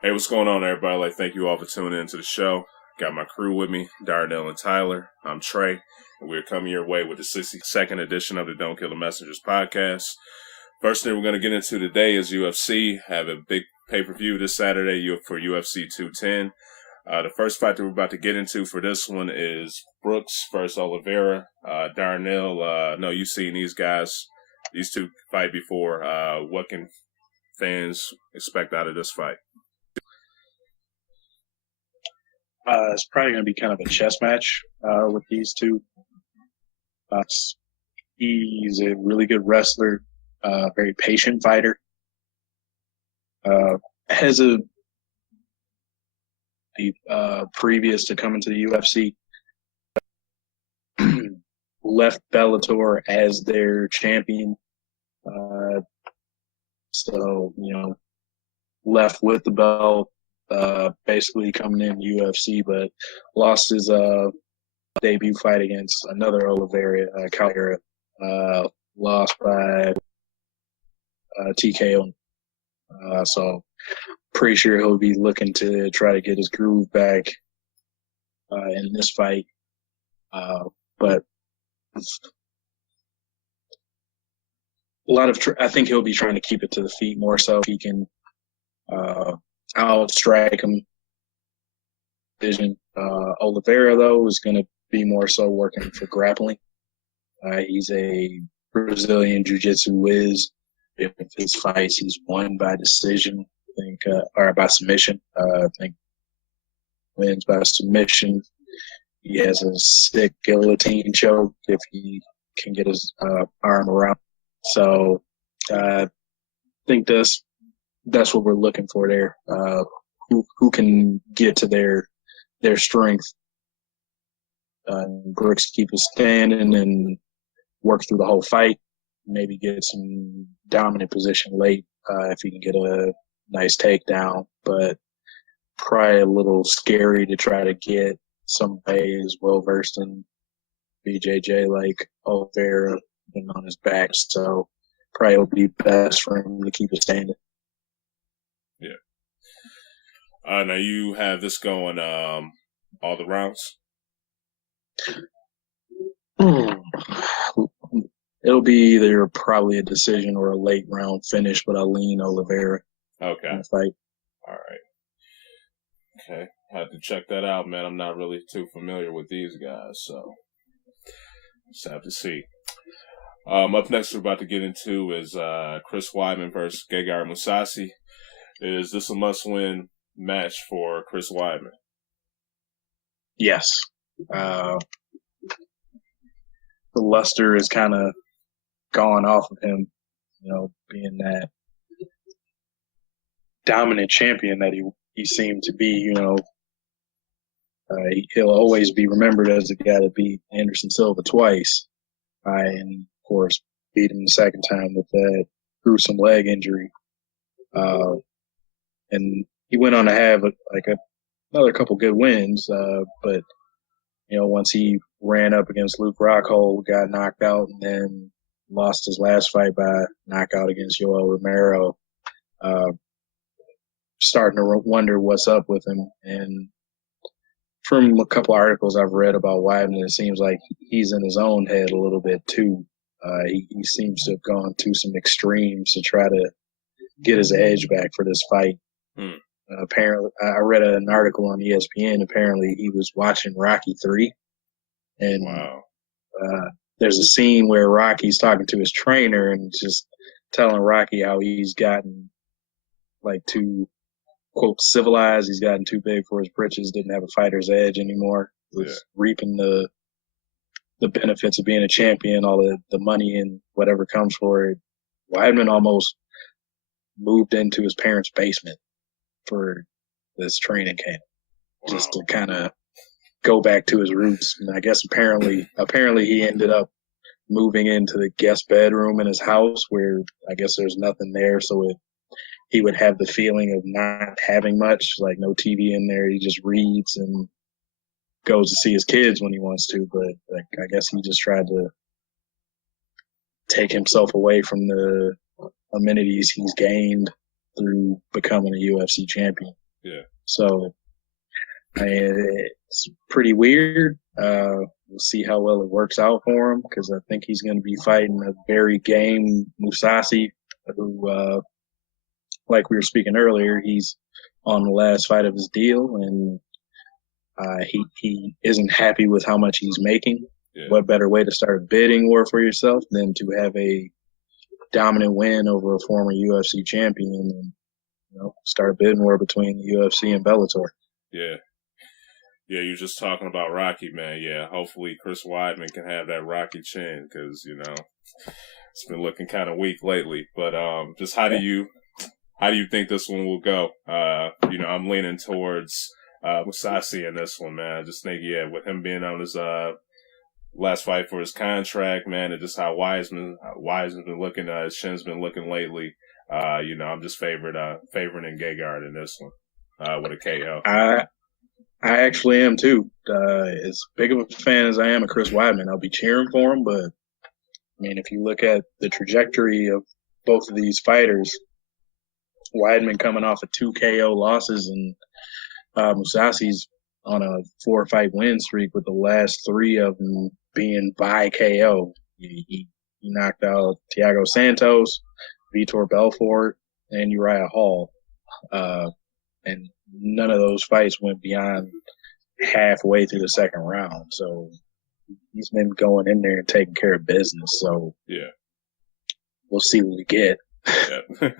Hey, what's going on, everybody? Thank you all for tuning into the show. Got my crew with me, Darnell and Tyler. I'm Trey, and we're coming your way with the 62nd edition of the Don't Kill the Messengers podcast. First thing we're going to get into today is UFC. Have a big pay-per-view this Saturday for UFC 210. The first fight that we're about to get into for this one is Brooks versus Oliveira. Darnell, no, you've seen these two fight before. What can fans expect out of this fight? It's probably going to be kind of a chess match with these two. He's a really good wrestler, very patient fighter. Has a previous to coming to the UFC, left Bellator as their champion. Left with the belt, basically coming in UFC, but lost his debut fight against another Oliveira, Calera, lost by TKO. So pretty sure he'll be looking to try to get his groove back in this fight. But I think he'll be trying to keep it to the feet more so if he can outstrike him. Oliveira, though, is going to be more so working for grappling. He's a Brazilian jiu-jitsu whiz. If his fights, he's won by decision, or by submission. I think wins by submission. He has a sick guillotine choke if he can get his arm around. So I think that's what we're looking for there. Who can get to their strength. Brooks keep us standing and work through the whole fight. Maybe get some dominant position late if he can get a nice takedown. But probably a little scary to try to get somebody as well versed in BJJ like Oliveira and on his back. So probably it'll be best for him to keep it standing. Yeah. Now you have this going all the rounds? It'll be either probably a decision or a late round finish, but I'll lean Oliveira. Okay. In the fight. All right. Okay. Have to check that out, man. I'm not really too familiar with these guys, so just have to see. Up next, we're about to get into is Chris Weidman versus Gegard Mousasi. Is this a must-win match for Chris Weidman? Yes. The luster is kind of gone off of him, being that dominant champion that he seemed to be. He'll always be remembered as the guy that beat Anderson Silva twice, and of course beat him the second time with that gruesome leg injury. And he went on to have another couple good wins, but once he ran up against Luke Rockhold, got knocked out, and then lost his last fight by knockout against Yoel Romero. Starting to wonder what's up with him. And from a couple articles I've read about Weidman, it seems like he's in his own head a little bit too. He seems to have gone to some extremes to try to get his edge back for this fight. Apparently, I read an article on ESPN. Apparently, he was watching Rocky III, and wow. There's a scene where Rocky's talking to his trainer and just telling Rocky how he's gotten too, quote, civilized. He's gotten too big for his britches, didn't have a fighter's edge anymore. Was reaping the benefits of being a champion, all the money and whatever comes for it. Weidman almost moved into his parents' basement for this training camp, just to kind of go back to his roots. And I guess apparently he ended up moving into the guest bedroom in his house where I guess there's nothing there. So he would have the feeling of not having much, like no TV in there. He just reads and goes to see his kids when he wants to. But I guess he just tried to take himself away from the amenities he's gained through becoming a UFC champion. So it's pretty weird. We'll see how well it works out for him because I think he's going to be fighting a very game Musasi, who, like we were speaking earlier, he's on the last fight of his deal, and he isn't happy with how much he's making. Yeah. What better way to start a bidding war for yourself than to have a dominant win over a former UFC champion and start a bidding war between the UFC and Bellator? Yeah. Yeah, you're just talking about Rocky, man. Yeah, hopefully Chris Weidman can have that Rocky chin because, it's been looking kind of weak lately. But just how do you think this one will go? I'm leaning towards Musasi in this one, man. I just think, with him being on his last fight for his contract, man, and just how Weidman's been looking, his chin's been looking lately. I'm just favoring Gegard in this one with a KO. I actually am too. As big of a fan as I am of Chris Weidman, I'll be cheering for him. But I mean, if you look at the trajectory of both of these fighters, Weidman coming off of 2 KO losses, and Musasi's on a 4-fight win streak with the last 3 of them being by KO. He knocked out Thiago Santos, Vitor Belfort, and Uriah Hall. And none of those fights went beyond halfway through the second round. So he's been going in there and taking care of business. So yeah, we'll see what we get. Yeah.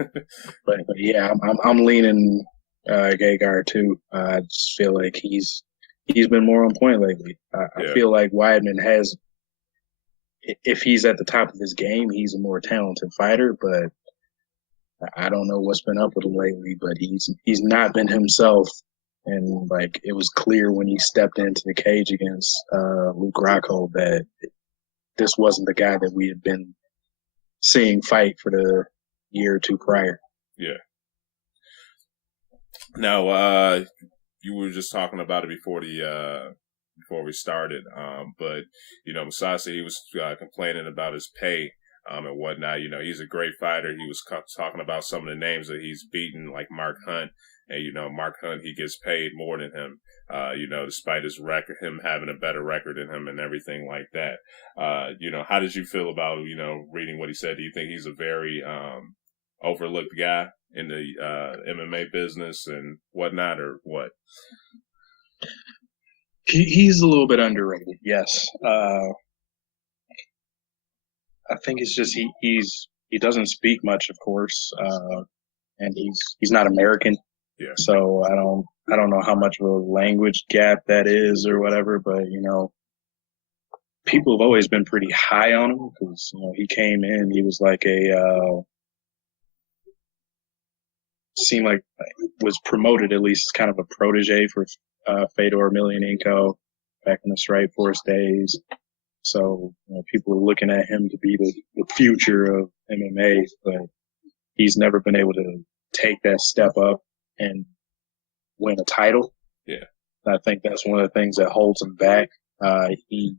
but yeah, I'm leaning Gegard too. I just feel like he's been more on point lately. I feel like Weidman has, if he's at the top of his game, he's a more talented fighter. But I don't know what's been up with him lately. But he's not been himself. And like it was clear when he stepped into the cage against Luke Rockhold that this wasn't the guy that we had been seeing fight for the year or two prior. Yeah. Now, you were just talking about it before we started, but Musasi, he was complaining about his pay and whatnot. He's a great fighter. He was talking about some of the names that he's beaten, like Mark Hunt. And, Mark Hunt, he gets paid more than him, despite his record, him having a better record than him and everything like that. How did you feel about, reading what he said? Do you think he's a very overlooked guy in the MMA business and whatnot, or what? He's a little bit underrated, yes. I think it's just he doesn't speak much, of course, and he's not American. Yeah. So I don't know how much of a language gap that is or whatever, but people have always been pretty high on him because he came in, he was like seemed like was promoted at least kind of a protege for Fedor Emelianenko back in the Strikeforce days. So people are looking at him to be the future of MMA, but he's never been able to take that step up and win a title. Yeah, I think that's one of the things that holds him back. He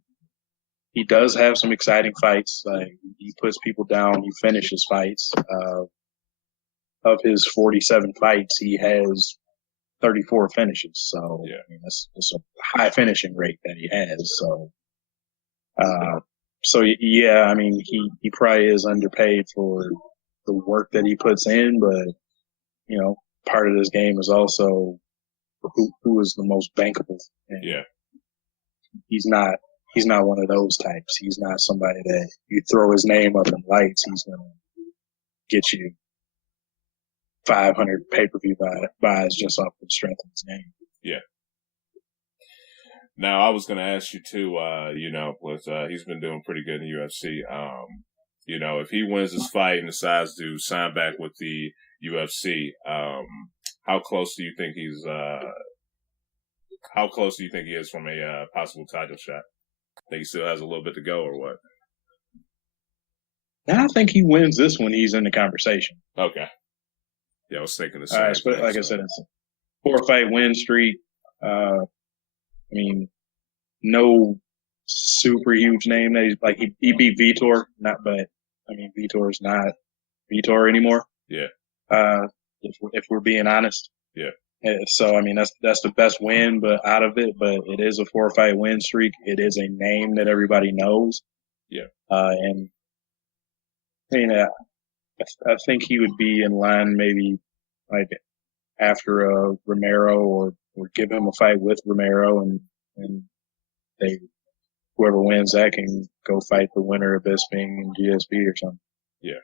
does have some exciting fights. He puts people down. He finishes fights. Of his 47 fights, he has 34 finishes. So yeah, that's a high finishing rate that he has. So yeah, I mean he probably is underpaid for the work that he puts in, but part of this game is also who is the most bankable. And yeah. He's not one of those types. He's not somebody that you throw his name up in lights, he's going to get you 500 pay-per-view buys just off the strength of his name. Yeah. Now, I was going to ask you too, he's been doing pretty good in the UFC. If he wins this fight and decides to sign back with the UFC, how close do you think he is from a possible title shot? Think he still has a little bit to go, or what? I think he wins this one. He's in the conversation. Okay. Yeah, I was thinking the same. All right, but like I said, it's a 4-fight win streak. I mean, no super huge name that he's like. He beat Vitor, Vitor's not Vitor anymore. Yeah. If we're being honest. Yeah. So I mean that's the best win, but out of it, but it is a 4-fight win streak. It is a name that everybody knows. Yeah. And I mean, I think he would be in line maybe like after Romero or give him a fight with Romero and they whoever wins that can go fight the winner of Bisping and GSP or something. Yeah.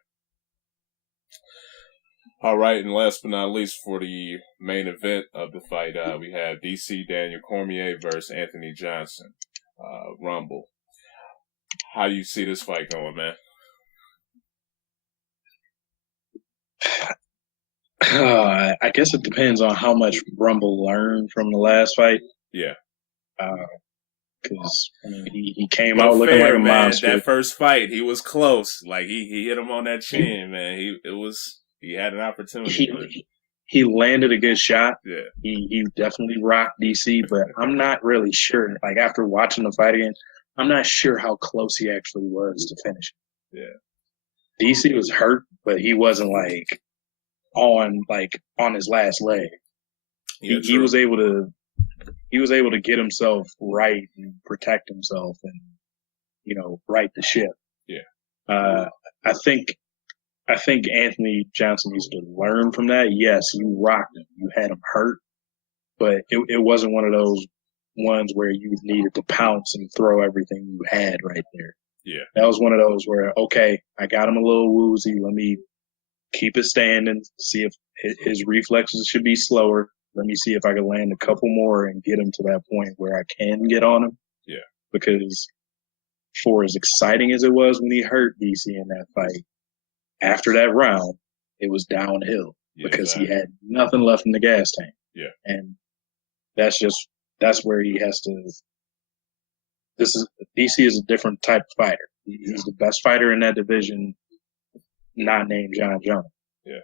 All right, and last but not least, for the main event of the fight, we have DC Daniel Cormier versus Anthony Johnson, Rumble. How do you see this fight going, man? I guess it depends on how much Rumble learned from the last fight. Yeah. Because I mean, he came out looking like a monster. That first fight, he was close. Like he hit him on that chin, man. He had an opportunity. He landed a good shot. Yeah. He definitely rocked DC, but I'm not really sure. Like after watching the fight again, I'm not sure how close he actually was to finish. Yeah. DC was hurt, but he wasn't like on his last leg. Yeah, he was able to get himself right and protect himself and right the ship. Yeah. I think Anthony Johnson needs to learn from that. Yes, you rocked him. You had him hurt, but it wasn't one of those ones where you needed to pounce and throw everything you had right there. Yeah. That was one of those where, okay, I got him a little woozy. Let me keep it standing, see if his reflexes should be slower. Let me see if I can land a couple more and get him to that point where I can get on him. Yeah. Because for as exciting as it was when he hurt DC in that fight, after that round, it was downhill because he had nothing left in the gas tank. Yeah. And that's where he has to. DC is a different type of fighter. He's the best fighter in that division, not named John Jones. Yeah.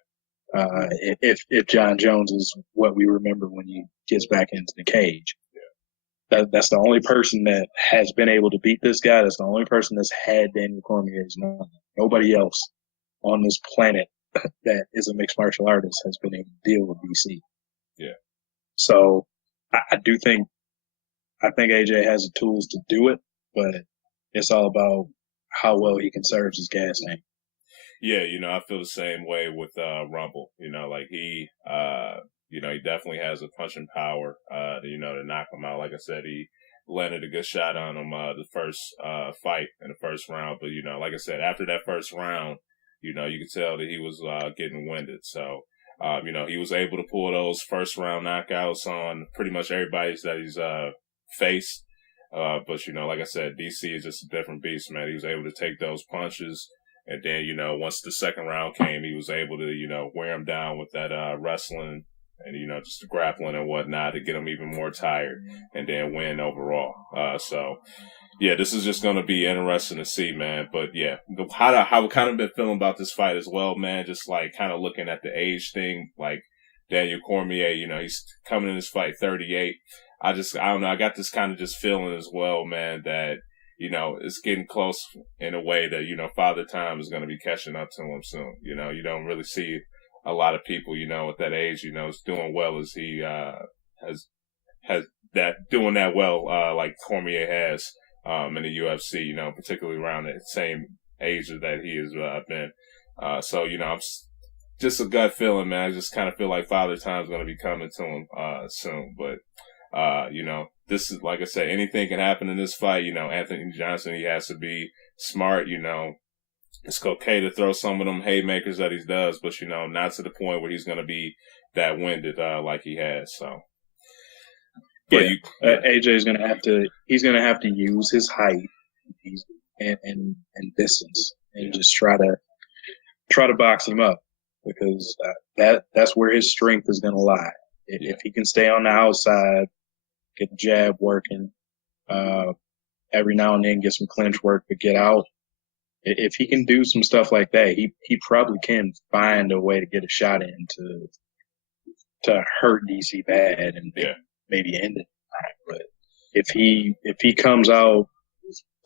If John Jones is what we remember when he gets back into the cage. Yeah. That's the only person that has been able to beat this guy. That's the only person that's had Daniel Cormier's number. Nobody else on this planet that is a mixed martial artist has been able to deal with DC. Yeah. So I think AJ has the tools to do it, but it's all about how well he can serve his gas tank. Yeah, I feel the same way with Rumble. Like he definitely has a punching power, to knock him out. Like I said, he landed a good shot on him the first fight in the first round. But, like I said, after that first round, you could tell that he was getting winded. So, he was able to pull those first round knockouts on pretty much everybody that he's faced. But, like I said, DC is just a different beast, man. He was able to take those punches. And then, once the second round came, he was able to, wear him down with that wrestling and, just the grappling and whatnot to get him even more tired and then win overall. So, yeah, this is just going to be interesting to see, man. But, yeah, how I've kind of been feeling about this fight as well, man, just like kind of looking at the age thing, like Daniel Cormier, he's coming in this fight 38. I don't know, I got this kind of just feeling as well, man, that it's getting close in a way that, Father Time is going to be catching up to him soon. You don't really see a lot of people, at that age, is doing well as he has that doing that well like Cormier has in the UFC, particularly around the same age that he has been. So, I'm just a gut feeling, man. I just kind of feel like Father Time is going to be coming to him soon. But, this is, like I said, anything can happen in this fight. Anthony Johnson, he has to be smart. It's okay to throw some of them haymakers that he does, but, not to the point where he's going to be that winded like he has. So, but AJ's going to have to. He's going to have to use his height and distance and just try to box him up because that's where his strength is going to lie. If he can stay on the outside, get the jab working, every now and then get some clinch work to get out. If he can do some stuff like that, he probably can find a way to get a shot in to hurt DC bad and maybe end it. But if he comes out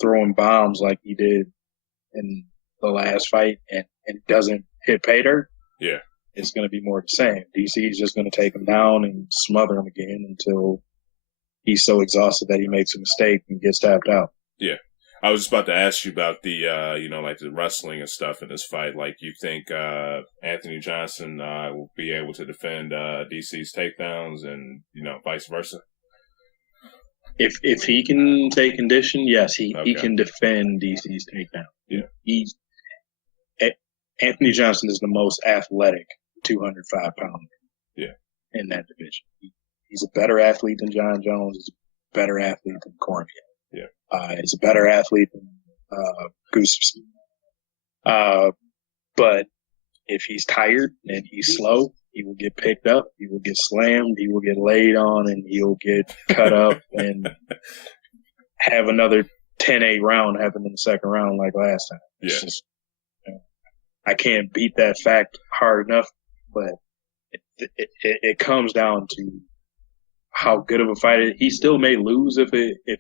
throwing bombs like he did in the last fight and doesn't hit pay dirt, it's going to be more the same. DC is just going to take him down and smother him again until he's so exhausted that he makes a mistake and gets tapped out. Yeah. I was just about to ask you about the, like the wrestling and stuff in this fight. Like, you think Anthony Johnson will be able to defend DC's takedowns and, vice versa? If he can take condition, yes, he can defend DC's takedown. Yeah. Anthony Johnson is the most athletic 205 pounder. Yeah. In that division. He's a better athlete than John Jones. He's a better athlete than Cormier. Yeah. He's a better athlete than Goose. But if he's tired and he's slow, he will get picked up, he will get slammed, he will get laid on, and he'll get cut up and have another 10-8 round happen in the second round like last time. Yeah. It's just, I can't beat that fact hard enough, but it comes down to how good of a fighter. He still may lose if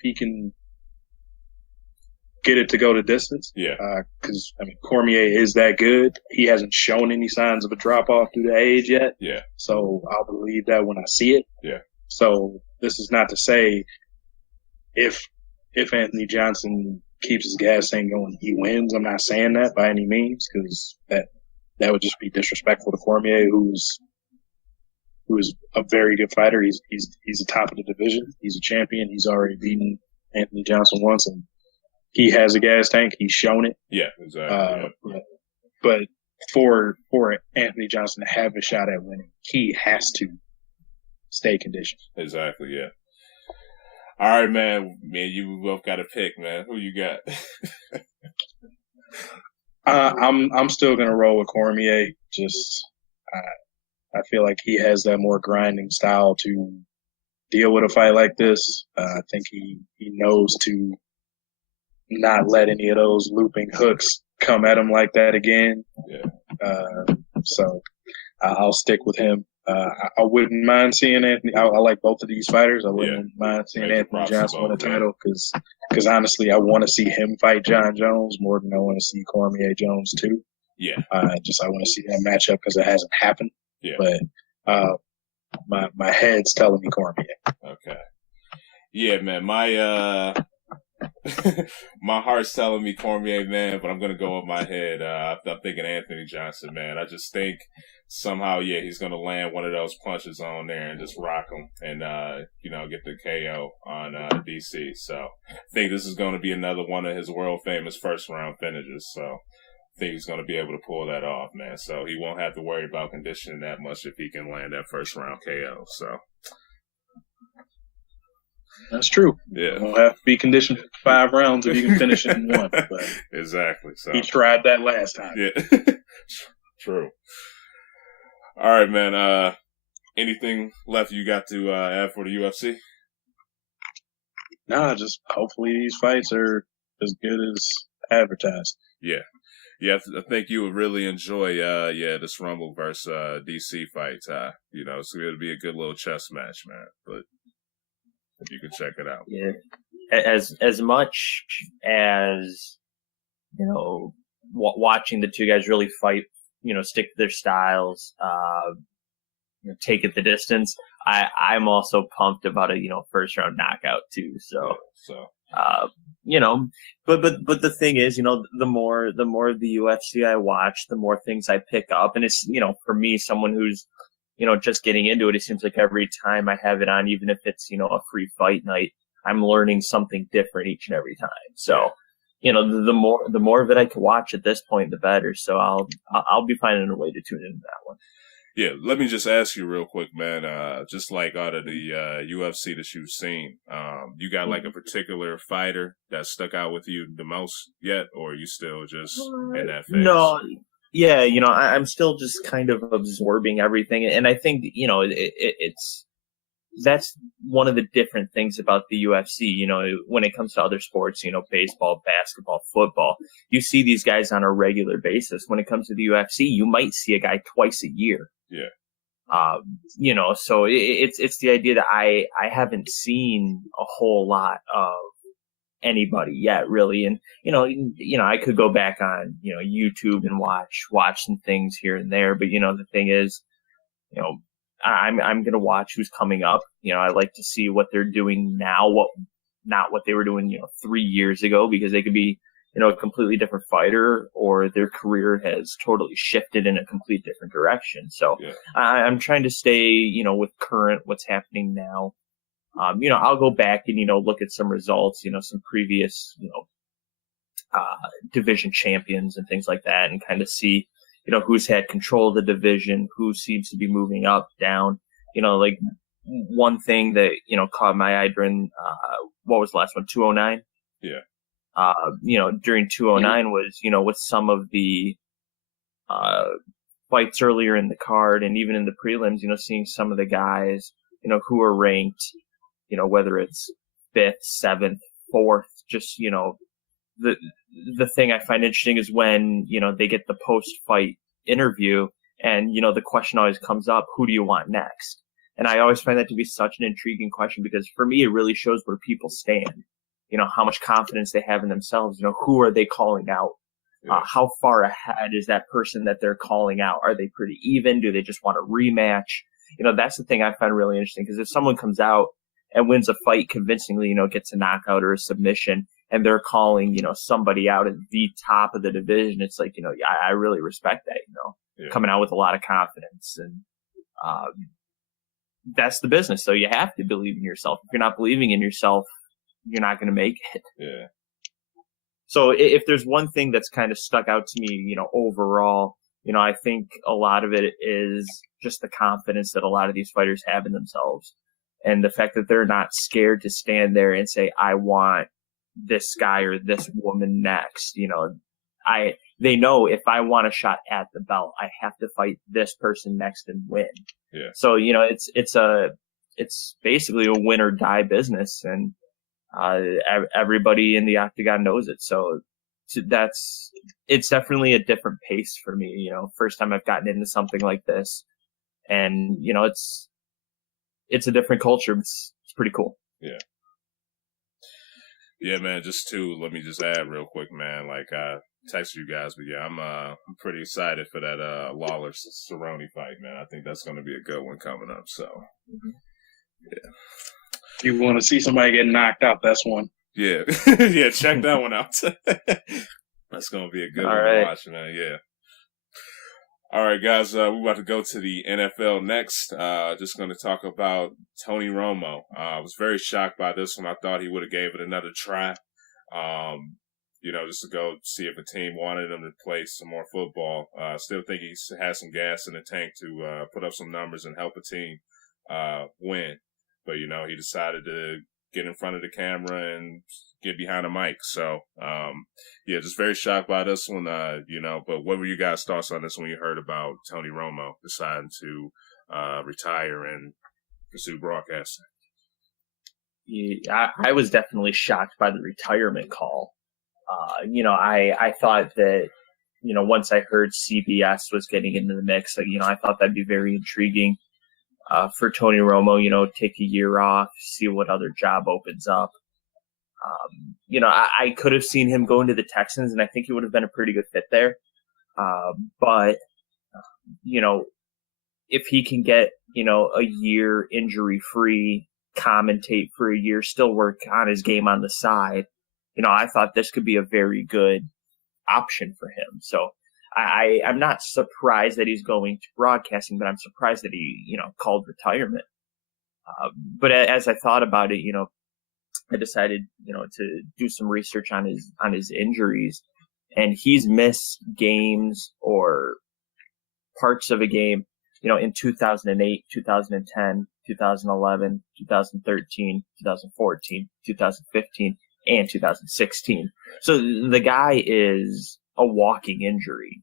he can get it to go the distance. Yeah. Because, Cormier is that good. He hasn't shown any signs of a drop-off due to age yet. Yeah. So I'll believe that when I see it. Yeah. So this is not to say if Anthony Johnson keeps his gas tank going, he wins. I'm not saying that by any means, because that would just be disrespectful to Cormier, who's a very good fighter. He's the top of the division. He's a champion. He's already beaten Anthony Johnson once, and he has a gas tank. He's shown it. Yeah, exactly. But for Anthony Johnson to have a shot at winning, he has to stay conditioned. Exactly, yeah. All right, man. Me and you both got a pick, man. Who you got? I'm still gonna roll with Cormier. Just I feel like he has that more grinding style to deal with a fight like this. I think he knows to not let any of those looping hooks come at him like that again. Yeah. So I'll stick with him. I wouldn't mind seeing Anthony. I like both of these fighters. I wouldn't mind seeing Anthony Johnson win a title because honestly, I want to see him fight John Jones more than I want to see Cormier Jones too. Yeah. I want to see that matchup because it hasn't happened. Yeah. But my head's telling me Cormier. Okay. Yeah, man. My my heart's telling me Cormier, man, but I'm gonna go with my head. I'm thinking Anthony Johnson, man. I just think somehow, he's gonna land one of those punches on there and just rock him and get the KO on DC. So I think this is gonna be another one of his world famous first round finishes. So I think he's gonna be able to pull that off, man. So he won't have to worry about conditioning that much if he can land that first round KO. So. That's true. Yeah. You don't have to be conditioned for 5 rounds if you can finish it in 1. But exactly. So he tried that last time. Yeah. True. All right, man. Anything left you got to add for the UFC? Nah, just hopefully these fights are as good as advertised. Yeah. Yeah, I think you would really enjoy, this Rumble versus DC fight. It's going to be a good little chess match, man. But you can check it out. Yeah, as much as watching the two guys really fight, stick to their styles, take it the distance. I'm also pumped about a first round knockout too. But the thing is, the more of the UFC I watch, the more things I pick up, and it's for me, someone who's just getting into it, it seems like every time I have it on, even if it's, a free fight night, I'm learning something different each and every time. So, the more of it I can watch at this point, the better. So I'll be finding a way to tune into that one. Yeah, let me just ask you real quick, man. Just like out of the UFC that you've seen, you got like a particular fighter that stuck out with you the most yet, or are you still just in that phase? No. Yeah, I'm still just kind of absorbing everything. And I think, that's one of the different things about the UFC, when it comes to other sports, baseball, basketball, football, you see these guys on a regular basis. When it comes to the UFC, you might see a guy twice a year. Yeah. So it's the idea that I haven't seen a whole lot of anybody yet, really. And I could go back on YouTube and watch some things here and there, but the thing is, I'm gonna watch who's coming up. I like to see what they're doing now, not what they were doing 3 years ago, because they could be a completely different fighter, or their career has totally shifted in a complete different direction. So Yeah. I'm trying to stay with current what's happening now. I'll go back and look at some results, some previous division champions and things like that, and kind of see who's had control of the division, who seems to be moving up, down. Like one thing that caught my eye during what was the last one, 209? Yeah. During 209 was with some of the fights earlier in the card, and even in the prelims, seeing some of the guys who are ranked, whether it's 5th, 7th, 4th, just the thing I find interesting is when they get the post-fight interview, and the question always comes up, who do you want next? And I always find that to be such an intriguing question, because for me it really shows where people stand, how much confidence they have in themselves, who are they calling out? Yeah. How far ahead is that person that they're calling out? Are they pretty even? Do they just want a rematch? That's the thing I find really interesting, because if someone comes out and wins a fight convincingly, gets a knockout or a submission, and they're calling, somebody out at the top of the division, it's like, I really respect that, Yeah. coming out with a lot of confidence. And that's the business. So you have to believe in yourself. If you're not believing in yourself, you're not going to make it. Yeah. So if there's one thing that's kind of stuck out to me, overall, I think a lot of it is just the confidence that a lot of these fighters have in themselves, and the fact that they're not scared to stand there and say, I want this guy or this woman next. They know if I want a shot at the belt, I have to fight this person next and win. Yeah. So, it's basically a win or die business, and everybody in the octagon knows it. So it's definitely a different pace for me. First time I've gotten into something like this, and it's a different culture. It's pretty cool. Yeah. Yeah, man. Let me just add real quick, man. Like I texted you guys, but yeah, I'm pretty excited for that Lawler Cerrone fight, man. I think that's going to be a good one coming up. So, yeah. If you want to see somebody get knocked out, that's one. Yeah, yeah. Check that one out. That's going to be a good one to watch, man. Yeah. All right, guys, we're about to go to the NFL next. Just going to talk about Tony Romo. I was very shocked by this one. I thought he would have gave it another try, just to go see if a team wanted him to play some more football. Still think he has some gas in the tank to put up some numbers and help a team win. But, he decided to get in front of the camera and get behind the mic. So, just very shocked by this one, but what were you guys' thoughts on this when you heard about Tony Romo deciding to retire and pursue broadcasting? Yeah, I was definitely shocked by the retirement call. I thought that, once I heard CBS was getting into the mix, I thought that'd be very intriguing. For Tony Romo, take a year off, see what other job opens up. I could have seen him going to the Texans, and I think he would have been a pretty good fit there. But if he can get, a year injury free, commentate for a year, still work on his game on the side, I thought this could be a very good option for him. So I'm not surprised that he's going to broadcasting, but I'm surprised that he, called retirement. But as I thought about it, I decided, to do some research on his injuries, and he's missed games or parts of a game, in 2008, 2010, 2011, 2013, 2014, 2015, and 2016. So the guy is a walking injury.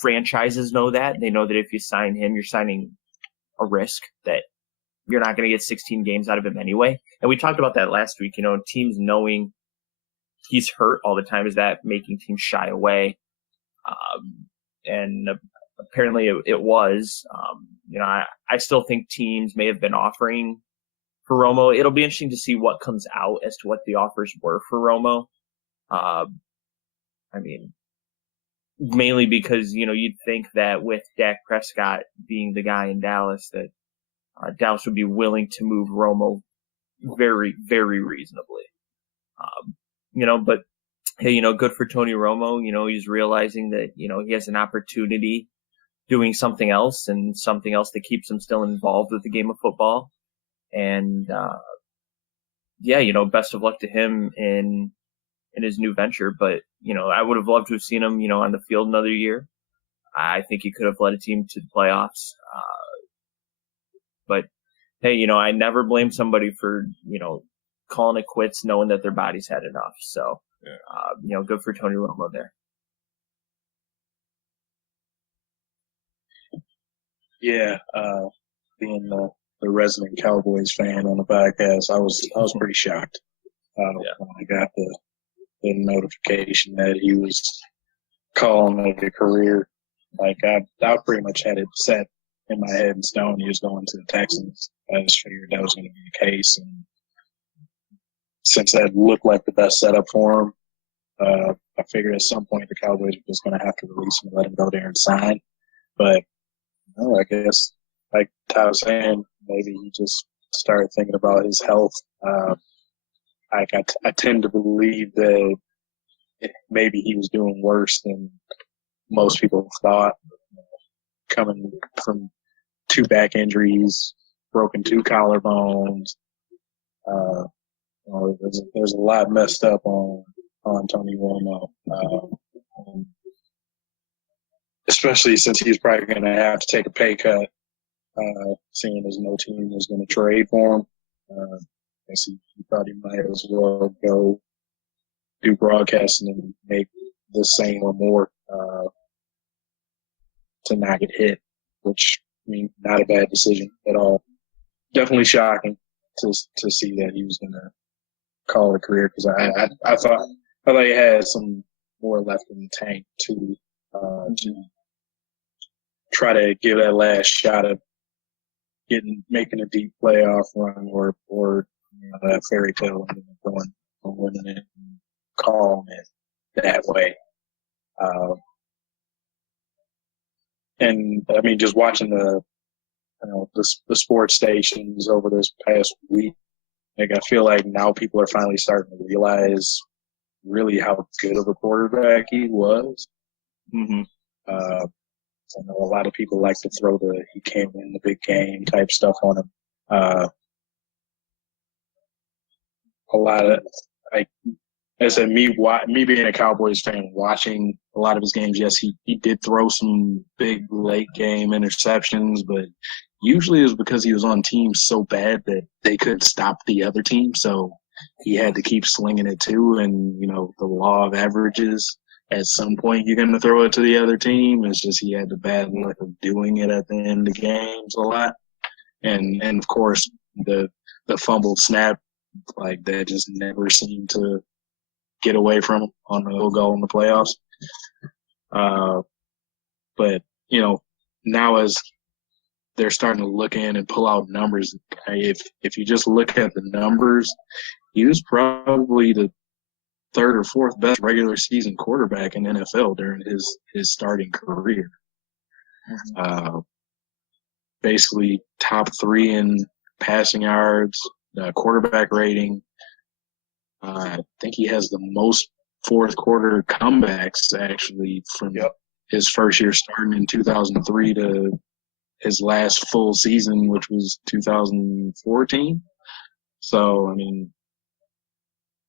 Franchises know that. They know that if you sign him, you're signing a risk that you're not going to get 16 games out of him anyway. And we talked about that last week. Teams knowing he's hurt all the time, is that making teams shy away? And apparently it was. I still think teams may have been offering for Romo. It'll be interesting to see what comes out as to what the offers were for Romo. I mean, mainly because, you'd think that with Dak Prescott being the guy in Dallas, that Dallas would be willing to move Romo very, very reasonably. But hey, good for Tony Romo. He's realizing that, he has an opportunity doing something else and something else that keeps him still involved with the game of football. And, best of luck to him in his new venture. But, I would have loved to have seen him, on the field another year. I think he could have led a team to the playoffs. But hey, I never blame somebody for, calling it quits, knowing that their body's had enough. So, good for Tony Romo there. Yeah, being the resident Cowboys fan on the podcast, I was pretty shocked when I got the notification that he was calling it a career. Like I pretty much had it set in my head in stone. He was going to the Texans. I just figured that was going to be the case, and since that looked like the best setup for him, I figured at some point the Cowboys were just going to have to release him and let him go there and sign. But I guess, like Ty was saying, maybe he just started thinking about his health. I tend to believe that maybe he was doing worse than most people thought, coming from 2 back injuries, broken 2 collarbones. There's a lot messed up on Tony Romo, especially since he's probably going to have to take a pay cut, seeing as no team is going to trade for him. I guess he thought he might as well go do broadcasting and make the same or more to not get hit, which, I mean, not a bad decision at all. Definitely shocking to see that he was going to call it a career, because I thought he had some more left in the tank to try to give that last shot at making a deep playoff run or that fairy tale and going and winning it and calling it that way. And I mean, just watching the sports stations over this past week, like, I feel like now people are finally starting to realize really how good of a quarterback he was. Mm-hmm. I know a lot of people like to throw he came in the big game type stuff on him. A lot of, like I said, me being a Cowboys fan, watching a lot of his games, yes, he did throw some big late game interceptions, but usually it was because he was on teams so bad that they couldn't stop the other team, so he had to keep slinging it too. And, the law of averages, at some point you're going to throw it to the other team. It's just he had the bad luck of doing it at the end of games a lot. And of course, the fumbled snap, like, that just never seemed to get away from him on the field goal in the playoffs. But, now as they're starting to look in and pull out numbers, if you just look at the numbers, he was probably the 3rd or 4th best regular season quarterback in NFL during his starting career. Mm-hmm. Basically top 3 in passing yards, quarterback rating. I think he has the most 4th quarter comebacks, actually, from his first year starting in 2003 to his last full season, which was 2014. So, I mean,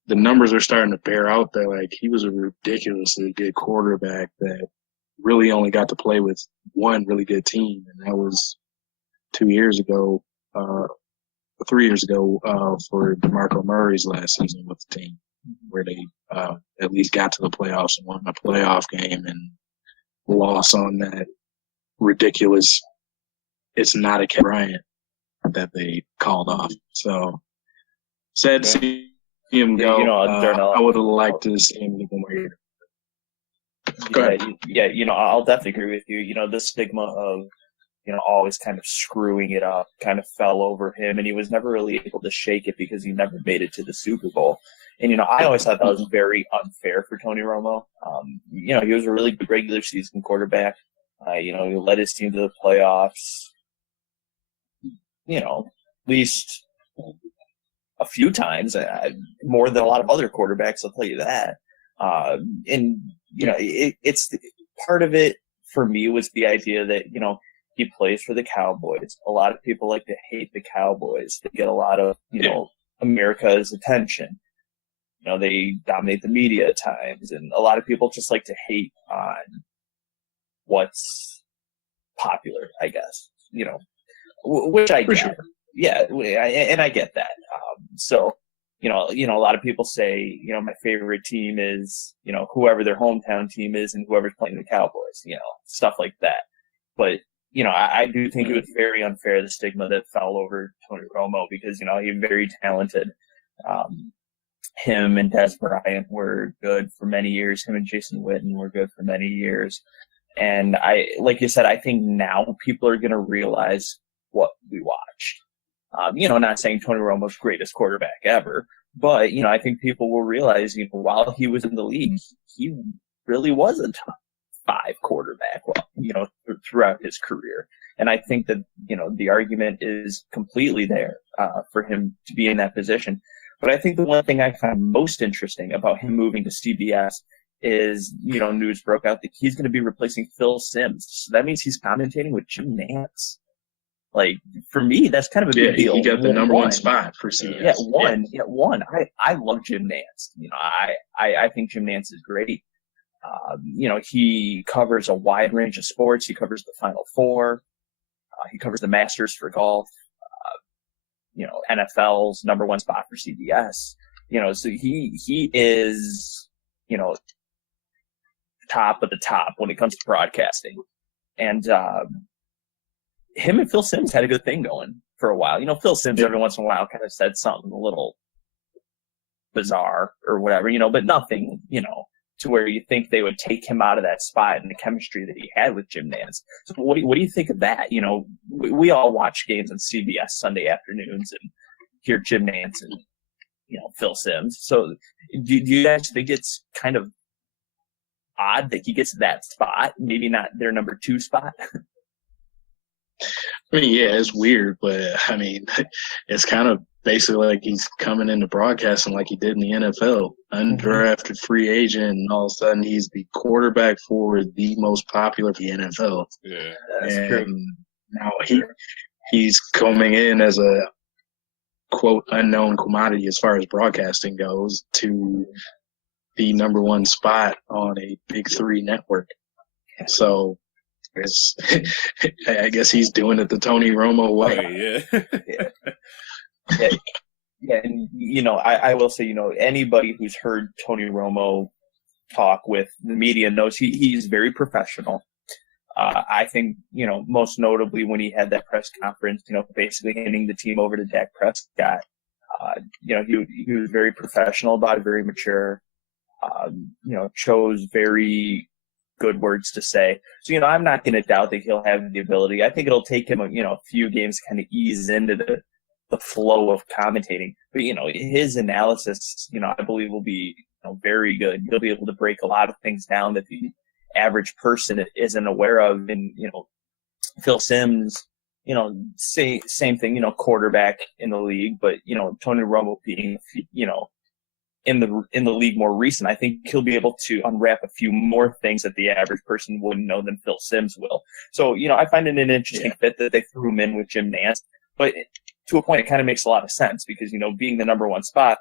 the numbers are starting to bear out that, like, he was a ridiculously good quarterback that really only got to play with one really good team, and that was 3 years ago for DeMarco Murray's last season with the team, where they at least got to the playoffs and won a playoff game and lost on that ridiculous "it's not a Kevin Bryant" that they called off. So sad to see him go. I would have liked to see him even later. Go ahead. Yeah, I'll definitely agree with you. The stigma of, always kind of screwing it up, kind of fell over him, and he was never really able to shake it because he never made it to the Super Bowl. And, I always thought that was very unfair for Tony Romo. He was a really good regular season quarterback. He led his team to the playoffs, at least a few times, more than a lot of other quarterbacks, I'll tell you that. It's part of it for me was the idea that, he plays for the Cowboys. A lot of people like to hate the Cowboys. They get a lot of, America's attention. They dominate the media at times, and a lot of people just like to hate on what's popular, I guess, which I get. Sure. Yeah, and I get that. So, a lot of people say, my favorite team is, whoever their hometown team is and whoever's playing the Cowboys, stuff like that. But, I do think it was very unfair, the stigma that fell over Tony Romo, because, he's very talented. Him and Des Bryant were good for many years. Him and Jason Witten were good for many years. And like you said, I think now people are going to realize what we watched. Not saying Tony Romo's greatest quarterback ever, but, I think people will realize, while he was in the league, he really was a top 5 quarterback, throughout his career. And I think that, the argument is completely there, for him to be in that position. But I think the one thing I found most interesting about him moving to CBS is, news broke out that he's going to be replacing Phil Simms. So that means he's commentating with Jim Nantz. Like, for me, that's kind of a big deal. He got the number one spot for CBS. One. I love Jim Nantz. I think Jim Nantz is great. He covers a wide range of sports. He covers the Final Four. He covers the Masters for golf. NFL's number one spot for CBS. So he is, top of the top when it comes to broadcasting. And him and Phil Simms had a good thing going for a while. Phil Simms every once in a while kind of said something a little bizarre or whatever, but nothing, to where you think they would take him out of that spot and the chemistry that he had with Jim Nantz. So what do you think of that? We all watch games on CBS Sunday afternoons and hear Jim Nantz and, Phil Simms. So do you guys think it's kind of odd that he gets that spot, maybe not their number 2 spot? I mean, yeah, it's weird, but I mean, it's kind of basically like he's coming into broadcasting like he did in the NFL, undrafted free agent, and all of a sudden he's the quarterback for the most popular the NFL. Yeah, that's true. Now he's coming in as a quote unknown commodity as far as broadcasting goes to the number 1 spot on a big 3 network. So I guess he's doing it the Tony Romo way. Yeah. And, I will say, anybody who's heard Tony Romo talk with the media knows he's very professional. I think, most notably when he had that press conference, basically handing the team over to Dak Prescott, he was very professional about it, very mature, chose very good words to say. So, I'm not going to doubt that he'll have the ability. I think it'll take him, a few games to kind of ease into the flow of commentating. But, his analysis, I believe will be very good. He'll be able to break a lot of things down that the average person isn't aware of. And, Phil Simms, same thing, quarterback in the league, but, Tony Romo being, in the league more recent, I think he'll be able to unwrap a few more things that the average person wouldn't know than Phil Simms will. So, I find it an interesting fit that they threw him in with Jim Nantz, but to a point, it kind of makes a lot of sense because, being the number 1 spot,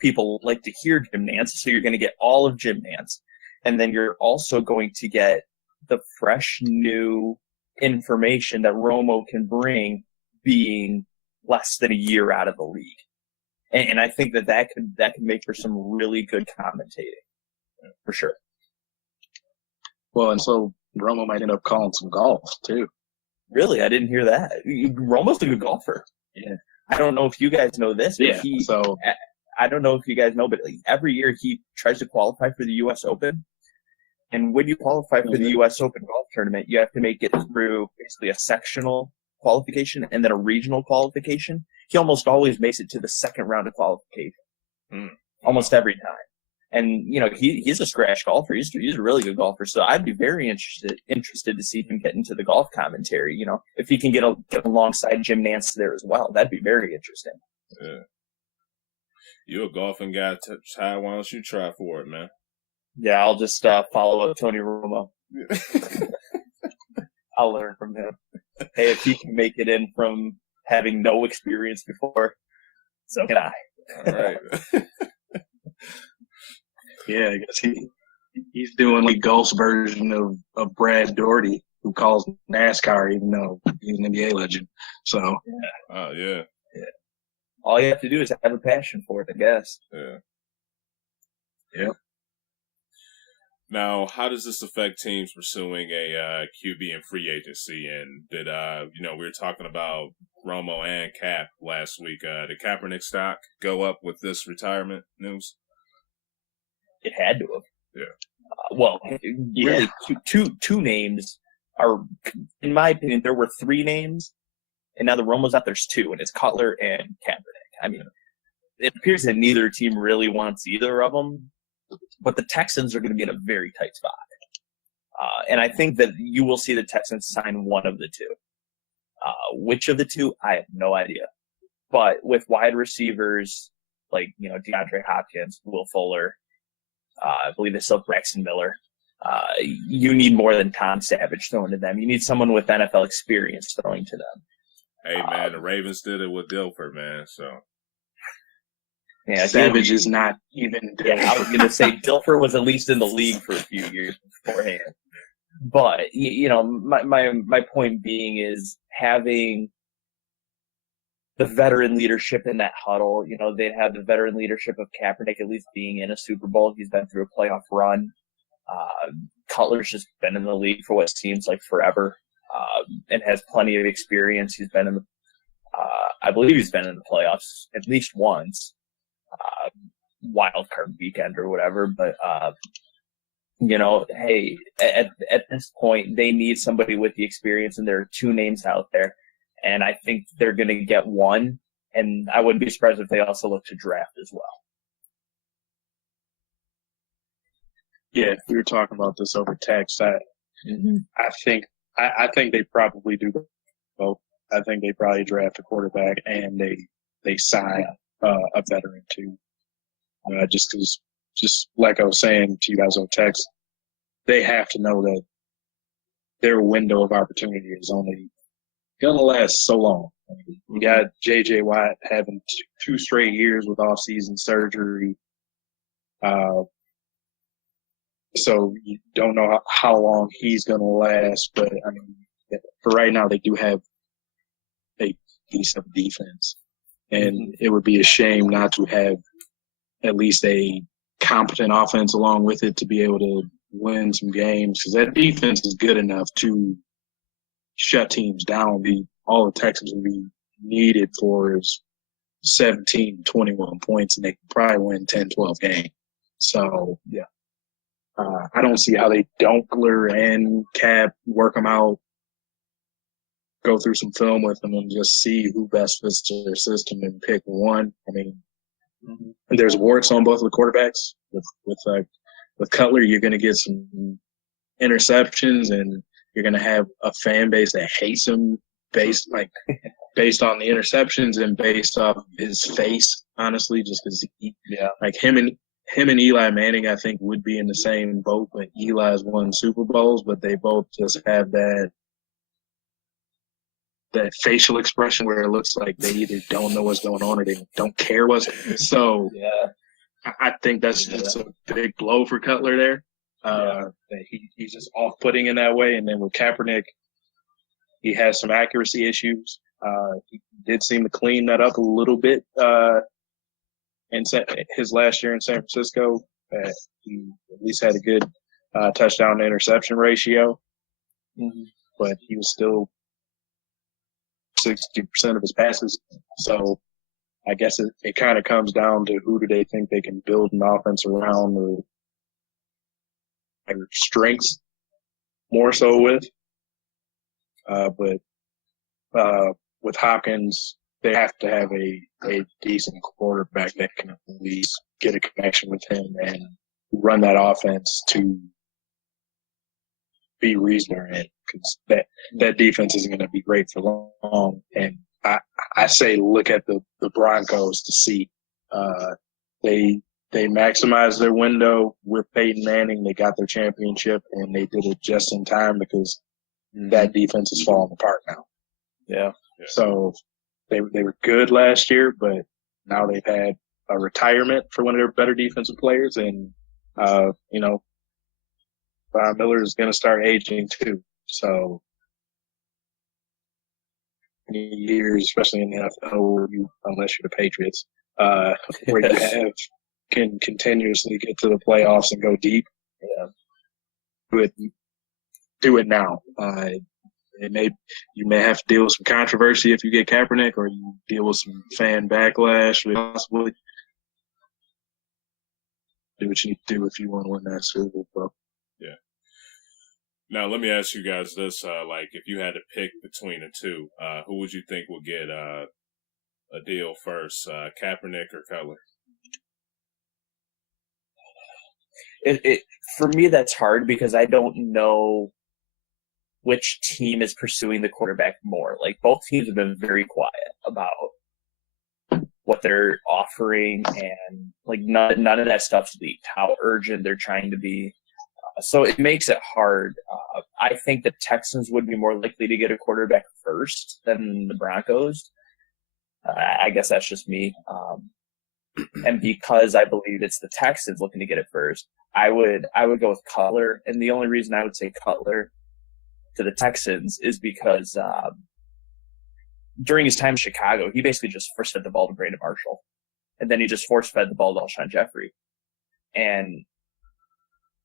people like to hear Jim Nantz. So you're going to get all of Jim Nantz. And then you're also going to get the fresh new information that Romo can bring being less than a year out of the league. And I think that could make for some really good commentating, for sure. Well, and so Romo might end up calling some golf too. Really, I didn't hear that. Romo's a good golfer. Yeah. I don't know if you guys know this, but I don't know if you guys know, but every year he tries to qualify for the U.S. Open, And when you qualify for the U.S. Open golf tournament, you have to make it through basically a sectional qualification and then a regional qualification. He almost always makes it to the second round of qualification, almost every time. And he's a scratch golfer. He's a really good golfer. So I'd be very interested to see him get into the golf commentary. If he can get alongside Jim Nance there as well, that'd be very interesting. Yeah. You're a golfing guy, Ty. Why don't you try for it, man? Yeah, I'll just follow up Tony Romo. I'll learn from him. Hey, if he can make it in from having no experience before, so can I. All right. Yeah, I guess he's doing like golf's version of Brad Doherty, who calls NASCAR even though he's an NBA legend. So yeah. Oh yeah. Yeah. All you have to do is have a passion for it, I guess. Yeah. Yep. Now, how does this affect teams pursuing a QB in free agency? And did we were talking about Romo and Cap last week. Did Kaepernick stock go up with this retirement news? It had to have. Yeah. Really, two names are, in my opinion, there were three names, and now the Romo's out. There's two, and it's Cutler and Kaepernick. I mean, it appears that neither team really wants either of them, but the Texans are going to be in a very tight spot. And I think that you will see the Texans sign one of the two. Which of the two, I have no idea. But with wide receivers like, DeAndre Hopkins, Will Fuller, I believe it's still Braxton Miller, you need more than Tom Savage throwing to them. You need someone with NFL experience throwing to them. Hey, man, the Ravens did it with Dilfer, man, so. Yeah, Savage is not even Dilfer. Yeah, I was going to say Dilfer was at least in the league for a few years beforehand. But, my point being is having the veteran leadership in that huddle. They'd have the veteran leadership of Kaepernick at least being in a Super Bowl. He's been through a playoff run. Cutler's just been in the league for what seems like forever, and has plenty of experience. He's been in the, I believe he's been in the playoffs at least once, wild card weekend or whatever. But, hey, at this point, they need somebody with the experience, and there are two names out there. And I think they're going to get one, and I wouldn't be surprised if they also look to draft as well. Yeah, we were talking about this over text. I think they probably do both. I think they probably draft a quarterback and they sign a veteran too. Just like I was saying to you guys on text, they have to know that their window of opportunity is only going to last so long. You got J.J. Watt having two straight years with off-season surgery. So you don't know how long he's going to last. But, for right now, they do have a decent defense. And it would be a shame not to have at least a competent offense along with it to be able to win some games. Because that defense is good enough to shut teams down. All the Texans will be needed for is 17, 21 points, and they can probably win 10, 12 games. So, yeah. I don't see how they Dunkler and Cap work them out, go through some film with them, and just see who best fits their system and pick one. There's warts on both of the quarterbacks. With Cutler, you're going to get some interceptions, and you're going to have a fan base that hates him based on the interceptions and based off his face, honestly, just because him and Eli Manning, I think, would be in the same boat, but Eli's won Super Bowls, but they both just have that facial expression where it looks like they either don't know what's going on or they don't care what's going on. So I think that's just a big blow for Cutler there. That he's just off-putting in that way. And then with Kaepernick, he has some accuracy issues. He did seem to clean that up a little bit in his last year in San Francisco. He at least had a good touchdown to interception ratio, but he was still 60% of his passes. So I guess it kind of comes down to who do they think they can build an offense around, or strengths more so with. But with Hopkins, they have to have a decent quarterback that can at least get a connection with him and run that offense to be reasonable in, because that defense isn't going to be great for long. And I say look at the Broncos to see. They maximized their window with Peyton Manning. They got their championship, and they did it just in time because that defense is falling apart now. Yeah. So they were good last year, but now they've had a retirement for one of their better defensive players, and Von Miller is going to start aging too. So years, especially in the NFL, unless you're the Patriots, where you can continuously get to the playoffs and go deep. Do it now. You may have to deal with some controversy if you get Kaepernick, or you deal with some fan backlash. Possibly do what you need to do if you want to win that Super Bowl. Yeah. Now let me ask you guys this: if you had to pick between the two, who would you think would get a deal first, Kaepernick or Cutler? For me, that's hard because I don't know which team is pursuing the quarterback more. Like, both teams have been very quiet about what they're offering, and like none of that stuff's leaked, how urgent they're trying to be. So it makes it hard. I think the Texans would be more likely to get a quarterback first than the Broncos. I guess that's just me. And because I believe it's the Texans looking to get it first, I would go with Cutler. And the only reason I would say Cutler to the Texans is because during his time in Chicago, he basically just force-fed the ball to Brandon Marshall. And then he just force-fed the ball to Alshon Jeffrey. And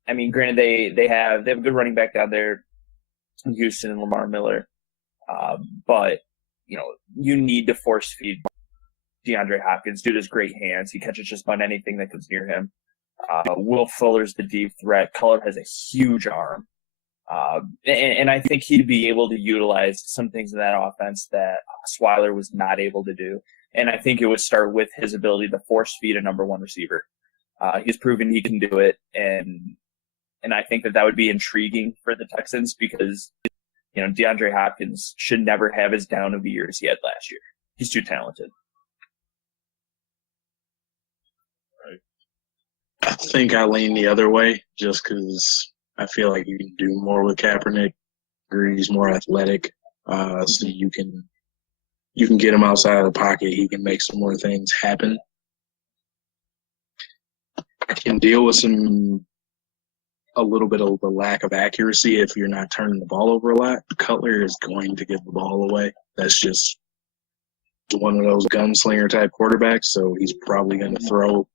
I mean, granted, they have a good running back down there in Houston and Lamar Miller. But, you need to force feed DeAndre Hopkins. Dude has great hands. He catches just about anything that comes near him. Will Fuller's the deep threat. Cutler has a huge arm. And I think he'd be able to utilize some things in that offense that Swiler was not able to do. And I think it would start with his ability to force feed a number one receiver. He's proven he can do it. And I think that would be intriguing for the Texans because, DeAndre Hopkins should never have as down of a year as he had last year. He's too talented. I think I lean the other way just because I feel like you can do more with Kaepernick. He's more athletic, so you can get him outside of the pocket. He can make some more things happen. I can deal with a little bit of the lack of accuracy if you're not turning the ball over a lot. Cutler is going to give the ball away. That's just one of those gunslinger type quarterbacks, so he's probably going to throw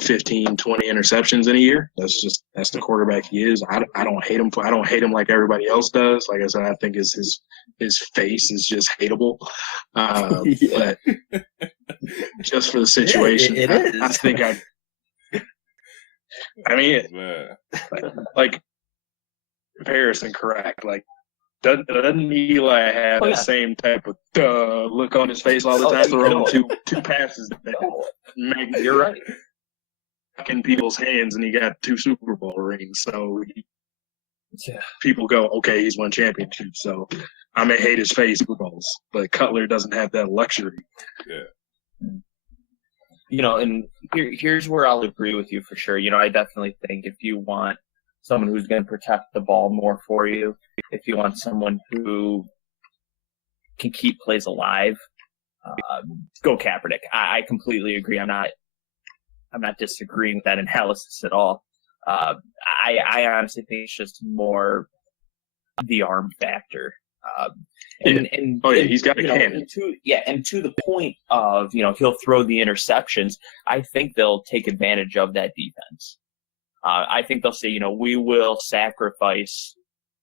15, 20 interceptions in a year. That's the quarterback he is. I don't hate him. I don't hate him like everybody else does. Like I said, I think his face is just hateable. But just for the situation, I think like comparison correct. Like doesn't Eli have the same type of look on his face all the time, throwing two passes that make you're right. In people's hands, and he got 2 Super Bowl rings. So people go, okay, he's won championships. So I may hate his face, Super Bowls, but Cutler doesn't have that luxury. Yeah. And here's where I'll agree with you for sure. I definitely think if you want someone who's going to protect the ball more for you, if you want someone who can keep plays alive, go Kaepernick. I completely agree. I'm not disagreeing with that analysis at all. I honestly think it's just more the arm factor. He's got a cannon. And to the point of, he'll throw the interceptions, I think they'll take advantage of that defense. I think they'll say, we will sacrifice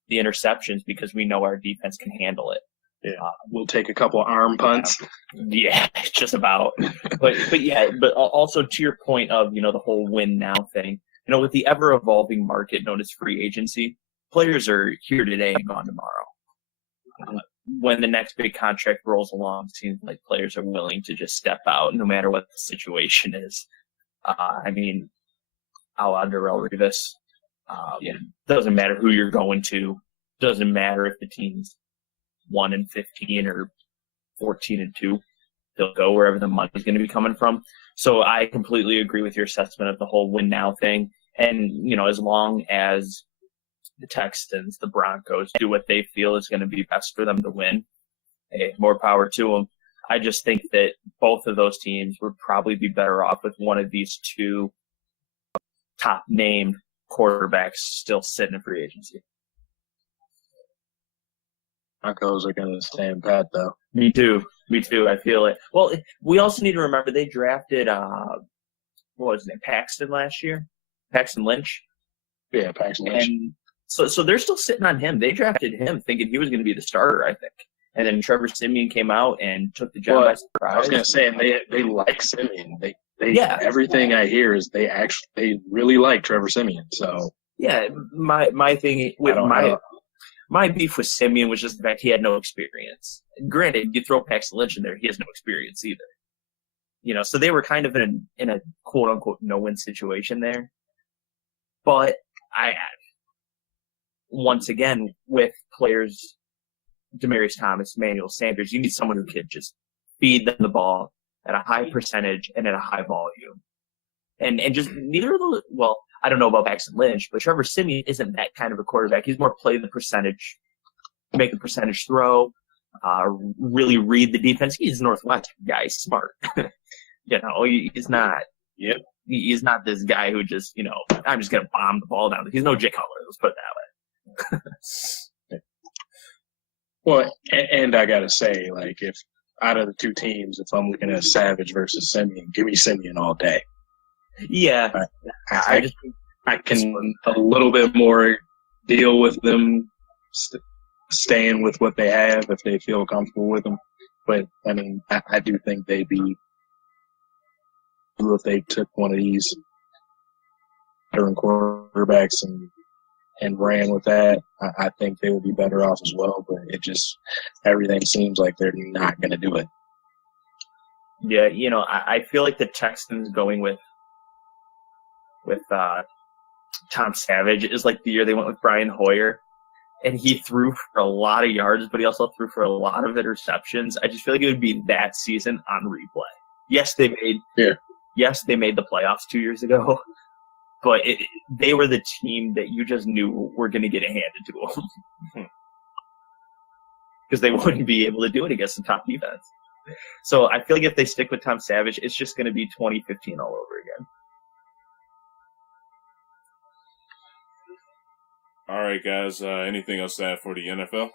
the interceptions because we know our defense can handle it. Yeah, we'll take a couple of arm punts. Yeah, just about. But also to your point of, the whole win now thing, with the ever-evolving market known as free agency, players are here today and gone tomorrow. When the next big contract rolls along, it seems like players are willing to just step out no matter what the situation is. I mean, a la Darrelle Revis. Doesn't matter who you're going to. Doesn't matter if the team's 1-15 or 14-2. They'll go wherever the money's going to be coming from. So I completely agree with your assessment of the whole win now thing. And, as long as the Texans, the Broncos do what they feel is going to be best for them to win, hey, more power to them. I just think that both of those teams would probably be better off with one of these two top named quarterbacks still sitting in free agency. Broncos are going to stand pat, though. Me too. I feel it. Well, we also need to remember they drafted, what was his name, Paxton last year? Paxton Lynch? Yeah, Paxton Lynch. And so they're still sitting on him. They drafted him thinking he was going to be the starter, I think. And then Trevor Siemian came out and took the job by surprise. I was going to say, and they like Siemian. Everything I hear is they really like Trevor Siemian. So yeah, my thing with my beef with Siemian was just the fact he had no experience. Granted, you throw Paxton Lynch in there, he has no experience either. So they were kind of in a quote unquote no-win situation there. But once again, with players, Demaryius Thomas, Emmanuel Sanders, you need someone who can just feed them the ball at a high percentage and at a high volume. And just neither of those, well, I don't know about Paxton Lynch, but Trevor Siemian isn't that kind of a quarterback. He's more play the percentage, make the percentage throw, really read the defense. He's a Northwestern guy. He's smart. He's not. Yep. He's not this guy who just, I'm just going to bomb the ball down. He's no Jay Cutler. Let's put it that way. Well, and I got to say, like, if out of the two teams, if I'm looking at Savage versus Siemian, give me Siemian all day. Yeah. I can a little bit more deal with them staying with what they have if they feel comfortable with them. But, I mean, I do think they'd be if they took one of these veteran quarterbacks and ran with that, I think they would be better off as well. But it just everything seems like they're not going to do it. Yeah, I feel like the Texans going with Tom Savage is like the year they went with Brian Hoyer, and he threw for a lot of yards, but he also threw for a lot of interceptions. I just feel like it would be that season on replay. Yes, they made the playoffs 2 years ago, but they were the team that you just knew were going to get it handed to them because they wouldn't be able to do it against the top defense. So I feel like if they stick with Tom Savage, it's just going to be 2015 all over again. All right, guys. Anything else to add for the NFL?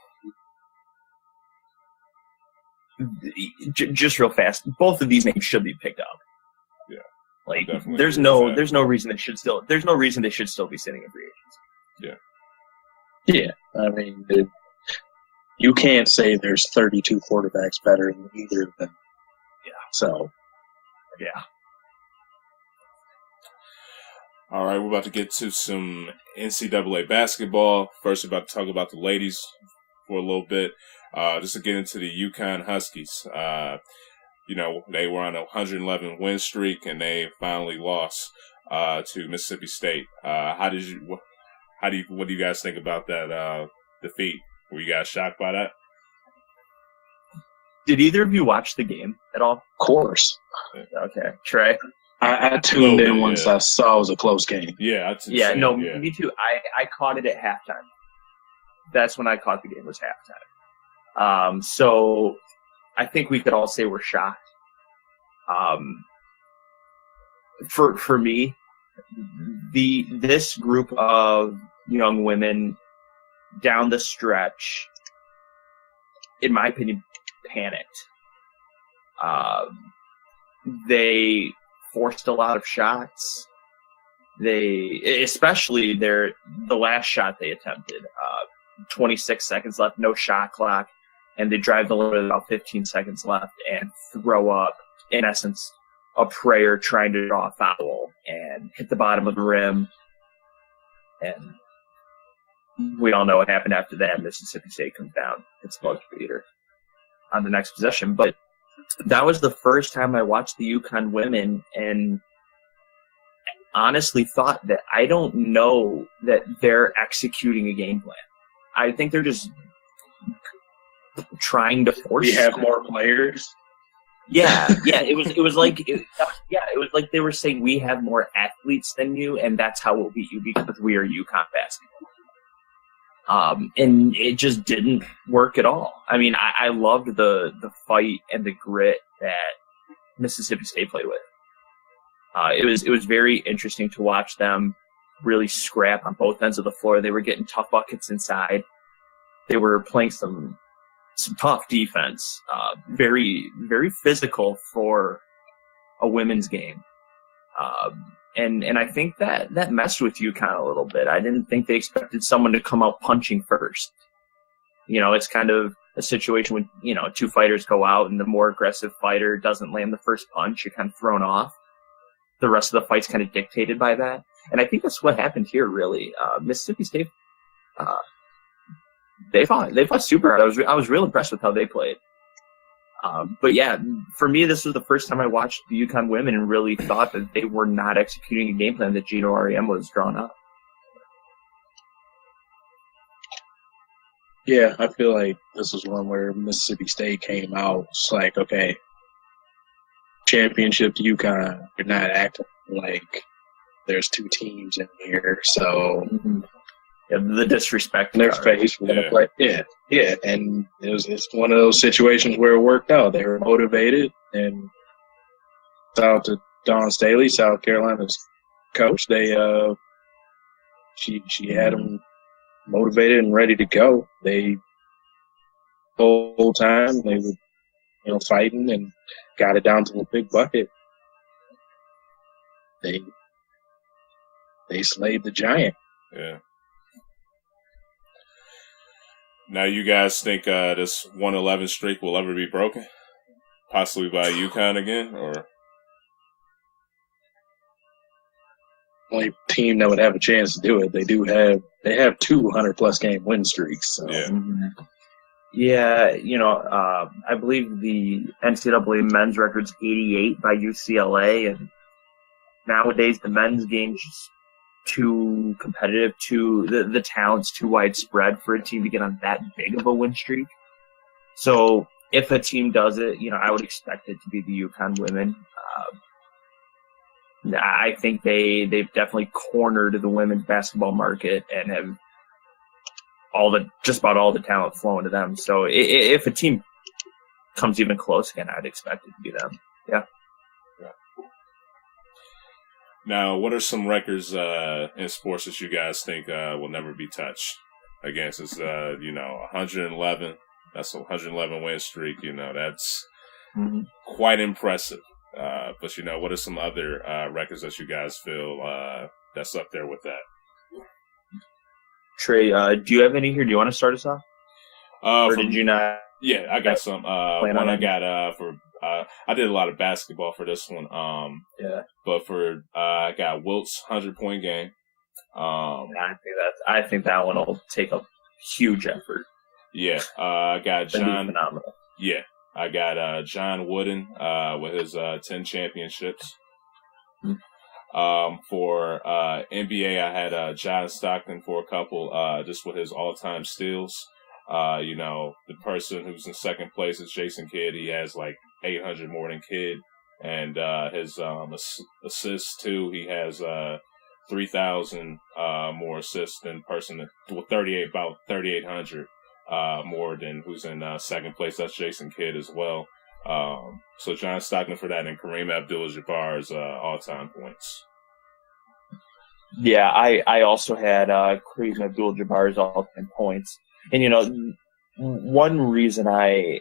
Just real fast, both of these names should be picked up. Yeah, like there's no reason they should still be sitting in free agents. Yeah, I mean, you can't say there's 32 quarterbacks better than either of them. Yeah. So. Yeah. All right, we're about to get to some NCAA basketball. First, about to talk about the ladies for a little bit. Just to get into the UConn Huskies. They were on a 111 win streak, and they finally lost to Mississippi State. What do you guys think about that defeat? Were you guys shocked by that? Did either of you watch the game at all? Of course. Okay, Trey. I tuned in once I saw it was a close game. Yeah, me too. I caught it at halftime. That's when I caught the game, was halftime. So I think we could all say we're shocked. For me, this group of young women down the stretch, in my opinion, panicked. They forced a lot of shots. Especially the last shot they attempted, 26 seconds left, no shot clock, and they drive the limit about 15 seconds left and throw up, in essence, a prayer trying to draw a foul and hit the bottom of the rim, And we all know what happened after that. Mississippi State comes down. It's buzzer beater on the next possession. But that was the first time I watched the UConn women and honestly thought that I don't know that they're executing a game plan. I think they're just trying to force. We have more players. Yeah. It was like they were saying we have more athletes than you, and that's how we'll beat you because we are UConn basketball. And it just didn't work at all. I mean, I loved the fight and the grit that Mississippi State played with. It was very interesting to watch them really scrap on both ends of the floor. They were getting tough buckets inside. They were playing some tough defense. Very, very physical for a women's game. And I think that messed with UConn a little bit. I didn't think they expected someone to come out punching first. It's kind of a situation when, two fighters go out and the more aggressive fighter doesn't land the first punch, you're kind of thrown off. The rest of the fight's kind of dictated by that. And I think that's what happened here, really. Mississippi State, they fought super hard. I was real impressed with how they played. But yeah, for me, this was the first time I watched the UConn women and really thought that they were not executing a game plan that Gino REM was drawing up. Yeah, I feel like this is one where Mississippi State came out. It's like, okay, championship to UConn. You're not acting like there's two teams in here, so yeah, the disrespect. In their face, we're gonna play. Yeah, and it's one of those situations where it worked out. They were motivated, and shout out to Dawn Staley, South Carolina's coach. They she had them motivated and ready to go. They the whole time they were fighting and got it down to a big bucket. They slayed the giant. Yeah. Now, you guys think this 1-11 streak will ever be broken? Possibly by UConn again, or only team that would have a chance to do it. They have 200+ game win streaks. So. Yeah. Yeah, I believe the NCAA men's record's 88 by UCLA, and nowadays the men's game's just too competitive, the talent's too widespread for a team to get on that big of a win streak. So if a team does it, I would expect it to be the UConn women. I think they've definitely cornered the women's basketball market and have just about all the talent flowing to them. So if a team comes even close again, I'd expect it to be them. Yeah. Now, what are some records in sports that you guys think will never be touched? Again, since 111, that's a 111 win streak. That's quite impressive. But what are some other records that you guys feel that's up there with that? Trey, do you have any here? Do you want to start us off? Or did you not? Yeah, I got some. One I got for. I did a lot of basketball for this one. But for I got Wilt's 100-point game. I think that one will take a huge effort. Yeah, I got John. Phenomenal. Yeah, I got John Wooden with his 10 championships. For NBA, I had John Stockton for a couple, just with his all-time steals. The person who's in second place is Jason Kidd. He has like 800 more than Kidd. And his assists, too, he has 3,000 more assists than person with 3,800 more than who's in second place. That's Jason Kidd as well. So John Stockton for that, and Kareem Abdul-Jabbar's all-time points. Yeah, I also had Kareem Abdul-Jabbar's all-time points. And, one reason I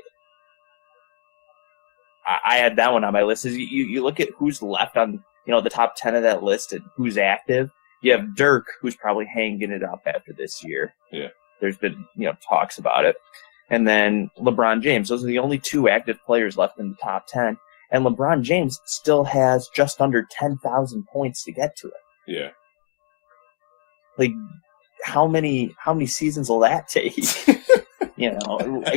had that one on my list is you look at who's left on, the top 10 of that list and who's active. You have Dirk, who's probably hanging it up after this year. Yeah. There's been, talks about it. And then LeBron James. Those are the only two active players left in the top 10. And LeBron James still has just under 10,000 points to get to it. Yeah. like how many seasons will that take?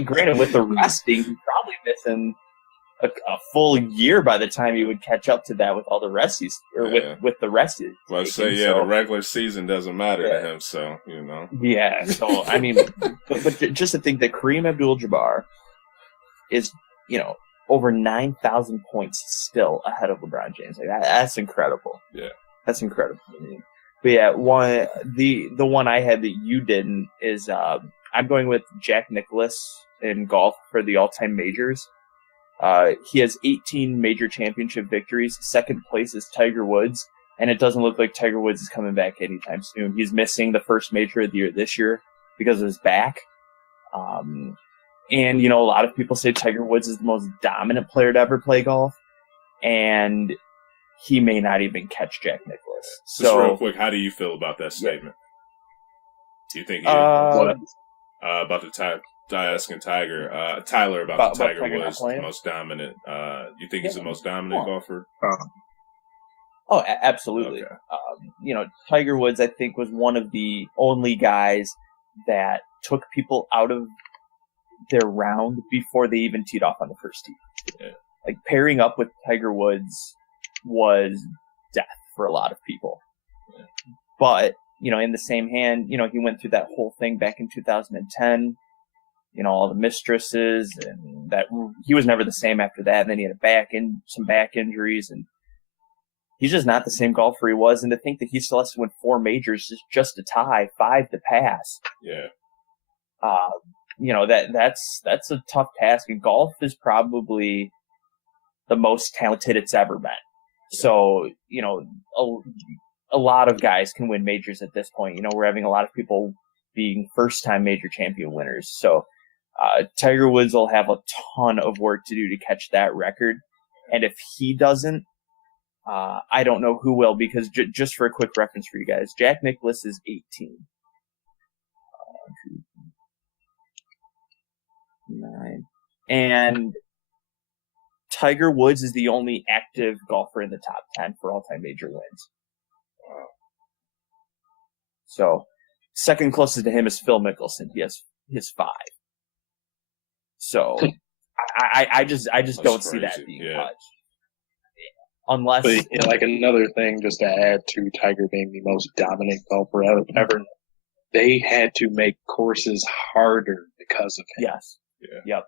Granted, with the resting, you're probably missing a full year by the time you would catch up to that with all the resties or with the rested. Well, I say the regular season doesn't matter to him, so Yeah, so I mean, but just to think that Kareem Abdul-Jabbar is over 9,000 points still ahead of LeBron James. Like that's incredible. Yeah, that's incredible. But yeah, the one I had that you didn't is I'm going with Jack Nicklaus in golf for the all-time majors. He has 18 major championship victories. Second place is Tiger Woods, and it doesn't look like Tiger Woods is coming back anytime soon. He's missing the first major of the year this year because of his back. And, a lot of people say Tiger Woods is the most dominant player to ever play golf, and he may not even catch Jack Nicklaus. Just real quick, how do you feel about that statement? Do you think about the asking Tyler about the Tiger Woods the most dominant? Do you think he's the most dominant golfer? Absolutely. Okay. Tiger Woods, I think, was one of the only guys that took people out of their round before they even teed off on the first tee. Yeah. Like pairing up with Tiger Woods was death for a lot of people. Yeah. But, in the same hand, he went through that whole thing back in 2010. All the mistresses, and that he was never the same after that. And then he had some back injuries, and he's just not the same golfer he was. And to think that he still has to win 4 majors just to tie, 5 to pass. Yeah. That's a tough task. And golf is probably the most talented it's ever been. Yeah. So, a lot of guys can win majors at this point. We're having a lot of people being first-time major champion winners. So, Tiger Woods will have a ton of work to do to catch that record. And if he doesn't, I don't know who will, because just for a quick reference for you guys, Jack Nicklaus is 18. 9. And Tiger Woods is the only active golfer in the top 10 for all-time major wins. Wow. So, second closest to him is Phil Mickelson. He has 5. So, I just don't see that being touched. Unless... But, like another thing, just to add to Tiger being the most dominant golfer ever, they had to make courses harder because of him. Yes. Yeah. Yep.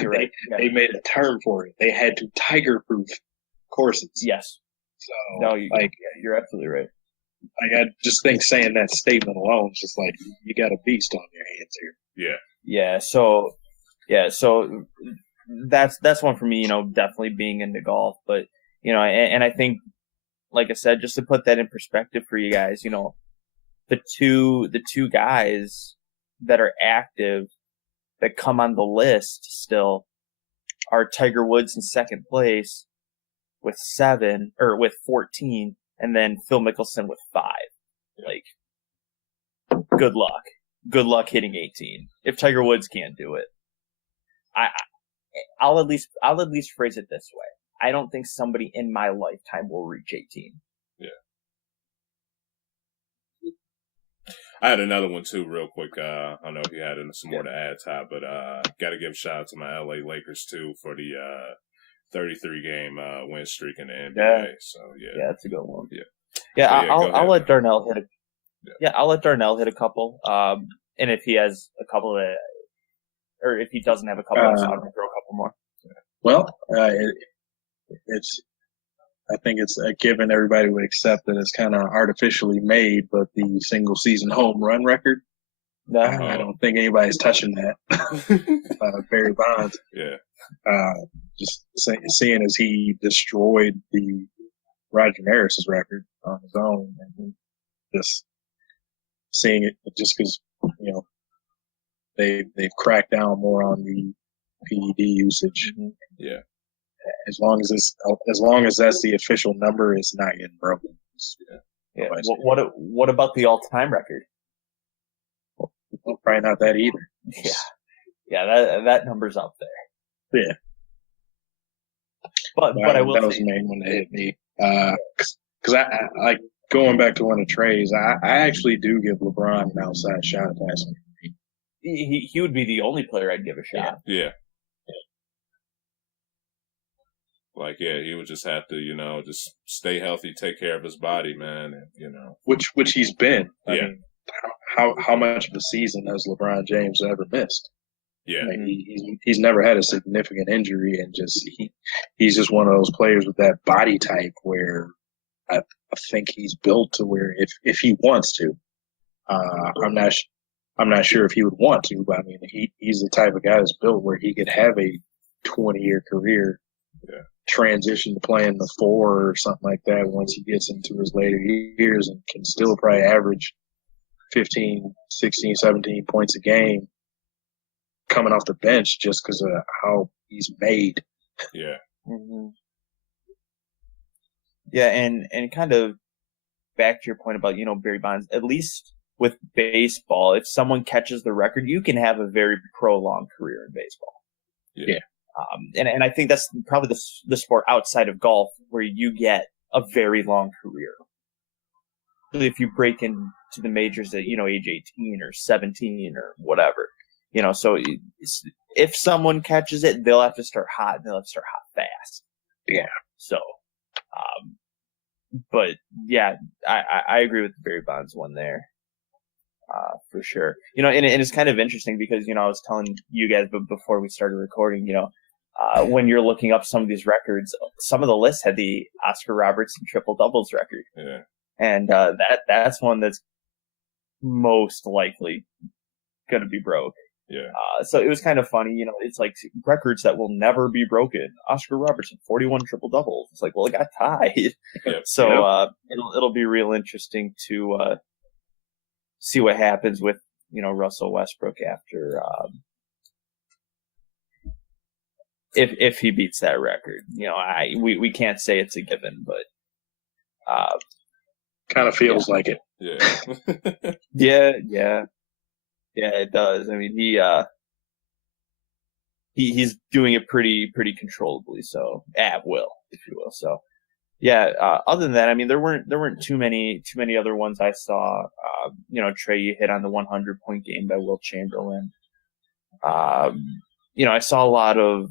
You're right. They made a term for it. They had to Tiger-proof courses. Yes. So, you're absolutely right. I just think saying that statement alone is just like, you got a beast on your hands here. Yeah. So that's one for me, definitely being into golf. But, and I think, like I said, just to put that in perspective for you guys, the two guys that are active that come on the list still are Tiger Woods in second place with 7 or with 14, and then Phil Mickelson with 5. Like, good luck hitting 18. If Tiger Woods can't do it, I'll at least phrase it this way: I don't think somebody in my lifetime will reach 18. Yeah. I had another one too, real quick. I don't know if you had some more to add, Ty, but got to give a shout out to my LA Lakers too for the 33 game win streak in the NBA. Yeah. So that's a good one. Yeah. I'll let Darnell hit I'll let Darnell hit a couple. And if he has a couple or if he doesn't have a couple, I'm going to throw a couple more. Well, I think it's a given. Everybody would accept that it's kind of artificially made, but the single season home run record, I don't think anybody's touching that. Barry Bonds. Yeah. Just seeing as he destroyed the Roger Maris's record on his own, and just seeing it just because, they've cracked down more on the PED usage. Yeah. As long as that's the official number, it's not getting broken. Yeah. What about the all-time record? Well, probably not that either. Yeah. That number's up there. Yeah. But I will that was say, the main one that hit me because going back to one of Trey's, I actually do give LeBron an outside shot at passing. He would be the only player I'd give a shot. Yeah. Like, yeah, he would just have to, just stay healthy, take care of his body, man, and Which he's been. I Yeah. mean, how much of a season has LeBron James ever missed? Yeah. Like he's never had a significant injury, and he's just one of those players with that body type where I think he's built to where if he wants to, I'm not sure if he would want to, but I mean he's the type of guy that's built where he could have a 20-year career, transition to playing the 4 or something like that once he gets into his later years, and can still probably average 15, 16, 17 points a game coming off the bench just because of how he's made. Yeah. Mm-hmm. Yeah, and kind of back to your point about, Barry Bonds, at least with baseball, if someone catches the record, you can have a very prolonged career in baseball. Yeah. And I think that's probably the sport outside of golf where you get a very long career. If you break into the majors at, age 18 or 17 or whatever, so if someone catches it, they'll have to start hot, and they'll have to start hot fast. Yeah. So, but yeah, I agree with the Barry Bonds one there, for sure. And it's kind of interesting because, I was telling you guys before we started recording, when you're looking up some of these records, some of the lists had the Oscar Robertson triple doubles record. Yeah. And that's one that's most likely going to be broke. Yeah. So it was kind of funny, it's like records that will never be broken. Oscar Robertson, 41 triple doubles. It's like, well, it got tied. Yep. So it'll be real interesting to see what happens with, Russell Westbrook after if he beats that record. We can't say it's a given, but kind of feels like it. Yeah. Yeah, it does. I mean, he's doing it pretty controllably, so at will, if you will. So, yeah. Other than that, I mean, there weren't too many other ones I saw. Trey, you hit on the 100-point game by Wilt Chamberlain. I saw a lot of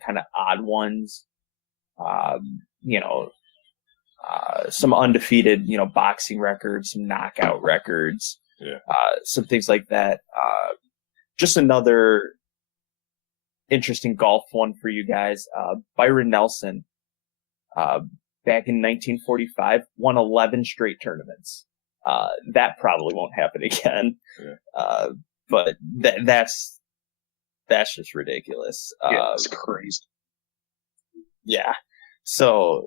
kind of odd ones. Some undefeated, boxing records, some knockout records, some things like that. Just another interesting golf one for you guys. Byron Nelson, back in 1945, won 11 straight tournaments. That probably won't happen again. Yeah. But that's just ridiculous. Yeah, it's crazy. Yeah. So,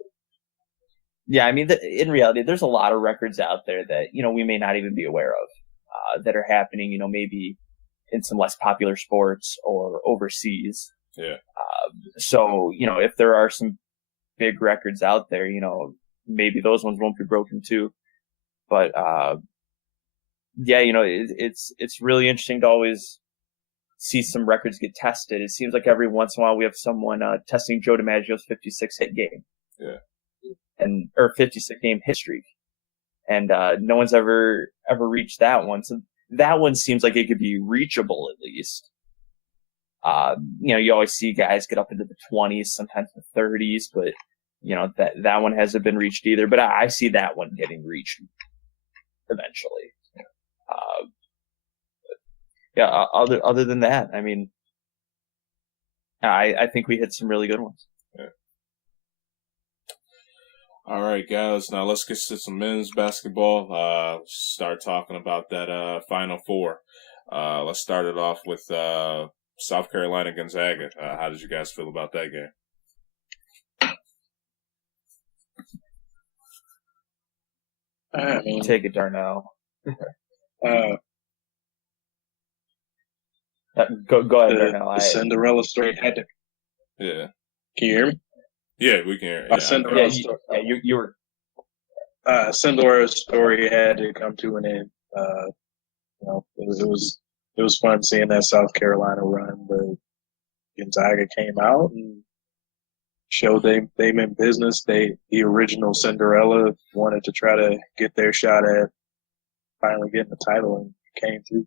yeah, I mean, in reality, there's a lot of records out there that, we may not even be aware of, that are happening, maybe in some less popular sports or overseas. Yeah. So, if there are some big records out there, maybe those ones won't be broken too. But, yeah, it's really interesting to always see some records get tested. It seems like every once in a while we have someone testing Joe DiMaggio's 56 hit game. Yeah. Or 56 game hit streak. And no one's ever reached that one. So that one seems like it could be reachable at least. You always see guys get up into the 20s, sometimes the 30s, but that one hasn't been reached either. But I see that one getting reached eventually. Other than that, I mean, I think we hit some really good ones. Yeah. All right, guys. Now let's get to some men's basketball. Start talking about that Final Four. Let's start it off with South Carolina Gonzaga. How did you guys feel about that game? I mean, take it, Darnell. Go ahead, Darnell. The Cinderella story had to. Yeah. Can you hear me? Yeah, we can hear. Yeah, Cinderella story. You were. Cinderella story had to come to an end. It was fun seeing that South Carolina run, but Gonzaga came out and showed they meant business. The original Cinderella wanted to try to get their shot at finally getting the title and came through.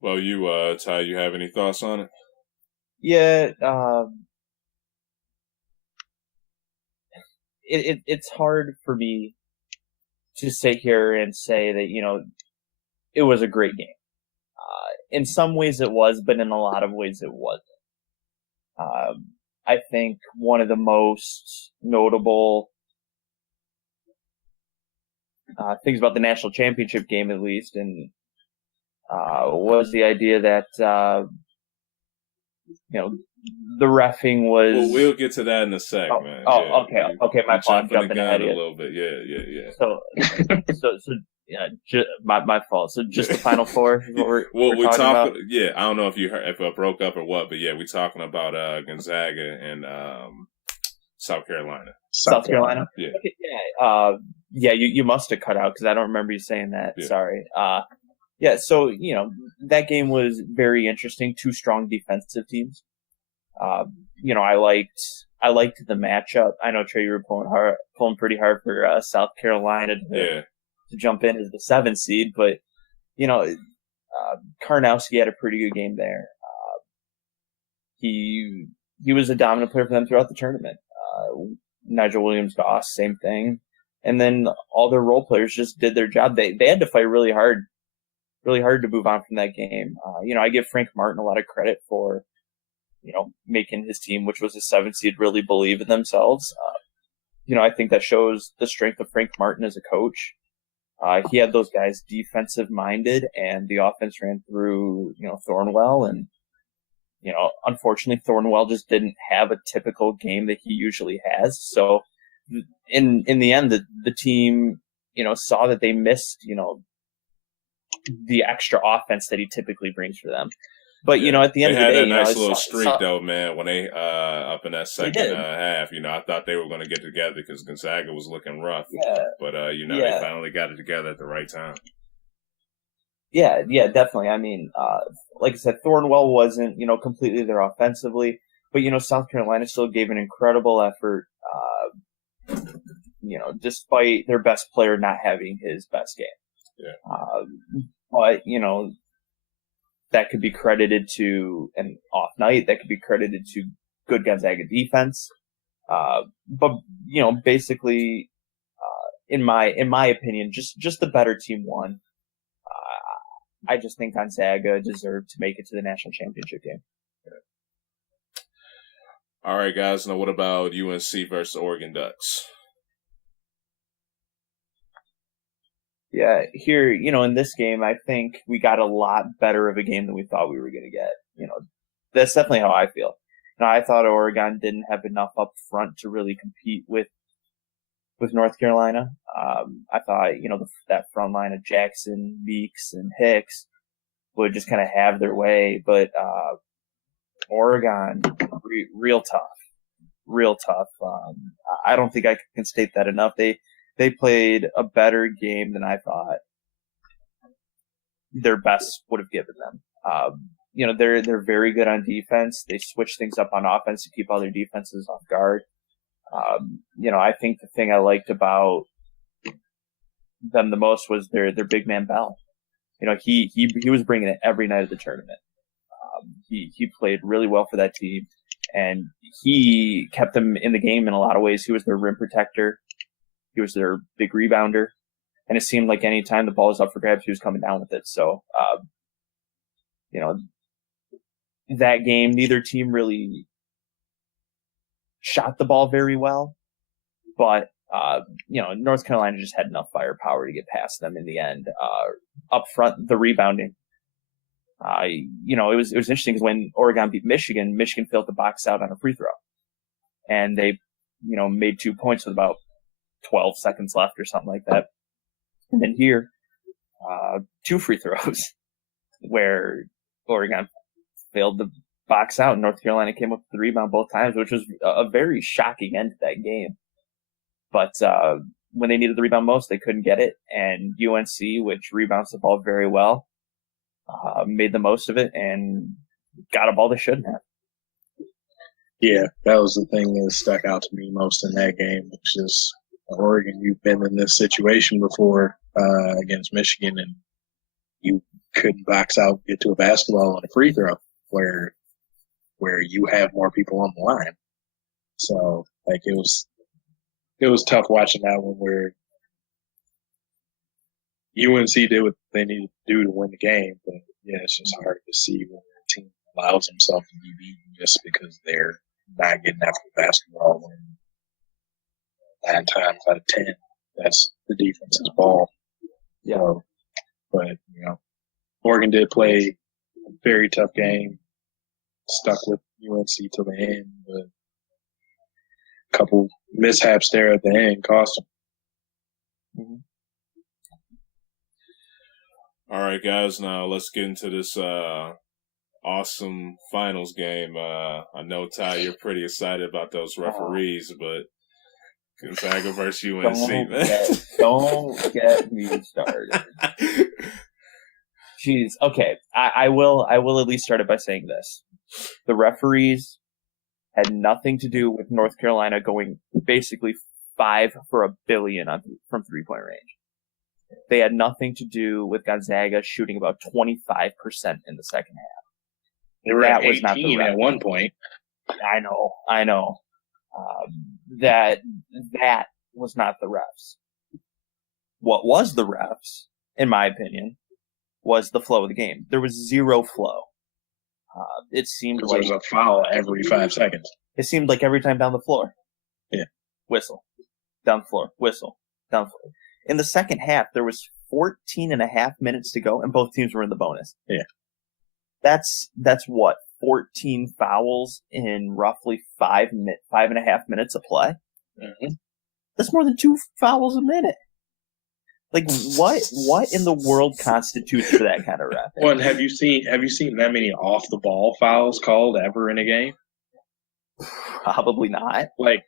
Well, you, Ty, you have any thoughts on it? Yeah, it's hard for me to sit here and say that, it was a great game. In some ways it was, but in a lot of ways it wasn't. I think one of the most notable things about the national championship game, at least, and was the idea that the reffing was. Well, we'll get to that in a sec, man. Okay, my fault. I'm jumping ahead a little bit. Yeah. So yeah, my fault. So just the Final Four is what we're talking about. Yeah, I don't know if you heard, if I broke up or what, but yeah, we're talking about Gonzaga and South Carolina. South Carolina. Yeah. Okay, yeah. You must have cut out because I don't remember you saying that. Yeah. Sorry. Yeah. So that game was very interesting. Two strong defensive teams. I liked the matchup. I know Trey, you were pulling pretty hard for South Carolina to jump in as the 7th seed, but Karnowski had a pretty good game there. He was a dominant player for them throughout the tournament. Nigel Williams-Goss, same thing, and then all their role players just did their job. They had to fight really hard to move on from that game. I give Frank Martin a lot of credit for making his team, which was a 7th seed, really believe in themselves. I think that shows the strength of Frank Martin as a coach. He had those guys defensive minded, and the offense ran through, Thornwell, and, unfortunately Thornwell just didn't have a typical game that he usually has. So in the end, the team, saw that they missed, the extra offense that he typically brings for them. But at the end of the day, they had that nice little streak though, man. When they up in that second half, I thought they were going to get together because Gonzaga was looking rough. Yeah. But they finally got it together at the right time. Yeah, definitely. I mean, like I said, Thornwell wasn't completely there offensively, but South Carolina still gave an incredible effort. Despite their best player not having his best game. Yeah. But that could be credited to an off night. That could be credited to good Gonzaga defense. But basically, in my opinion, just the better team won. I just think Gonzaga deserved to make it to the national championship game. All right, guys. Now, what about UNC versus Oregon Ducks? Yeah, here, in this game, I think we got a lot better of a game than we thought we were going to get. That's definitely how I feel. I thought Oregon didn't have enough up front to really compete with North Carolina. I thought, that front line of Jackson, Meeks, and Hicks would just kind of have their way. But Oregon, real tough. I don't think I can state that enough. They played a better game than I thought their best would have given them. They're very good on defense. They switch things up on offense to keep all their defenses off guard. I think the thing I liked about them the most was their big man Bell. He was bringing it every night of the tournament. He played really well for that team, and he kept them in the game in a lot of ways. He was their rim protector. He was their big rebounder. And it seemed like any time the ball was up for grabs, he was coming down with it. So, that game, neither team really shot the ball very well. But, North Carolina just had enough firepower to get past them in the end. Up front, the rebounding. It was interesting because when Oregon beat Michigan failed to box out on a free throw. And they, made 2 points with about 12 seconds left or something like that. And then here, 2 free throws where Oregon failed to box out. North Carolina came up with the rebound both times, which was a very shocking end to that game. But when they needed the rebound most, they couldn't get it. And UNC, which rebounds the ball very well, made the most of it and got a ball they shouldn't have. Yeah, that was the thing that stuck out to me most in that game, which is Oregon. You've been in this situation before against Michigan, and you couldn't box out, get to a basketball on a free throw where you have more people on the line. So like it was tough watching that one where UNC did what they needed to do to win the game, but yeah, it's just hard to see when a team allows themselves to be beaten just because they're not getting after the basketball. When 9 times out of 10, that's the defense's ball. Yeah. So, but Oregon did play a very tough game, stuck with UNC till the end, but a couple mishaps there at the end cost them. Mm-hmm. All right, guys. Now let's get into this awesome finals game. I know, Ty, you're pretty excited about those referees, but Gonzaga versus UNC, don't get me started. Jeez. Okay, I will at least start it by saying this: the referees had nothing to do with North Carolina going basically 5 for $1 billion from 3-point range. They had nothing to do with Gonzaga shooting about 25% in the second half. They were at 18 at one point. I know. That was not the refs. What was the refs, in my opinion, was the flow of the game. There was zero flow. It seemed like there was a foul every 5 seconds. It seemed like every time down the floor. Yeah. Whistle. Down the floor. Whistle. Down the floor. In the second half, there was 14 and a half minutes to go, and both teams were in the bonus. Yeah. That's what? 14 fouls in roughly 5.5 minutes of play? Mm-hmm. That's more than 2 fouls a minute. Like, what in the world constitutes for that kind of ref? Well, have you seen that many off the ball fouls called ever in a game? Probably not. Like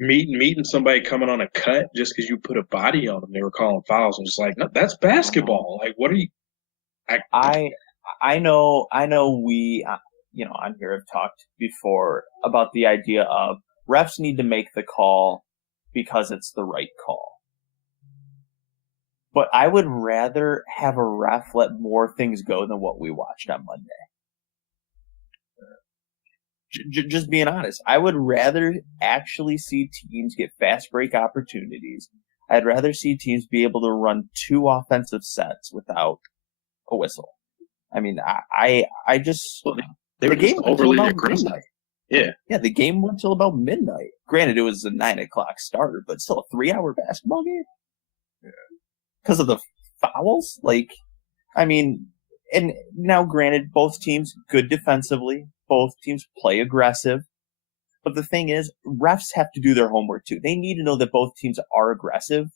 meeting somebody coming on a cut just because you put a body on them, they were calling fouls. I'm just like, no, that's basketball. Like, what are you? I know. We, on here have talked before about the idea of refs need to make the call because it's the right call. But I would rather have a ref let more things go than what we watched on Monday. Just being honest, I would rather actually see teams get fast break opportunities. I'd rather see teams be able to run 2 offensive sets without a whistle. I mean, I just the game went overly aggressive. Midnight. Yeah, the game went till about midnight. Granted, it was a 9 o'clock starter, but still a 3-hour basketball game. Yeah, because of the fouls. Like, I mean, and now granted, both teams good defensively. Both teams play aggressive. But the thing is, refs have to do their homework too. They need to know that both teams are aggressive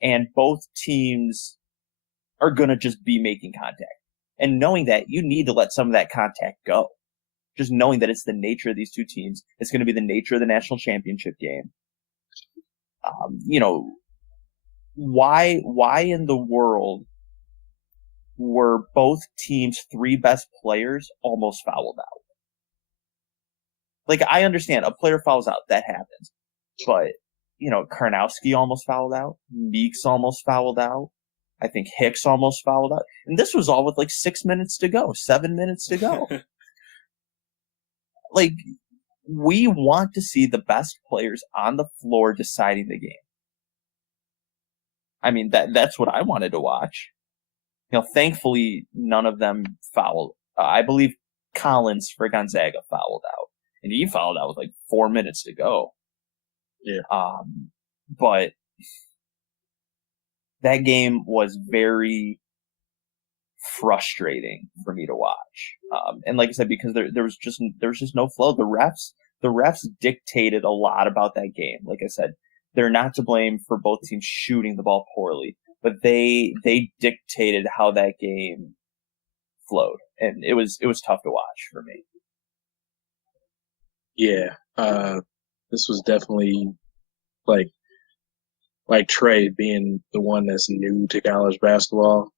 and both teams are going to just be making contact. And knowing that, you need to let some of that contact go. Just knowing that it's the nature of these two teams. It's going to be the nature of the national championship game. Why in the world were both teams' 3 best players almost fouled out? Like, I understand a player fouls out, that happens. But, Karnowski almost fouled out. Meeks almost fouled out. I think Hicks almost fouled out. And this was all with 6 minutes to go, 7 minutes to go. Like, we want to see the best players on the floor deciding the game. I mean, that's what I wanted to watch. Thankfully, none of them fouled. I believe Collins for Gonzaga fouled out. And he fouled out with 4 minutes to go. Yeah. But that game was very frustrating for me to watch. And like I said, because there was just no flow. The refs dictated a lot about that game. Like I said, they're not to blame for both teams shooting the ball poorly, but they dictated how that game flowed, and it was tough to watch for me. Yeah, this was definitely like Trey being the one that's new to college basketball.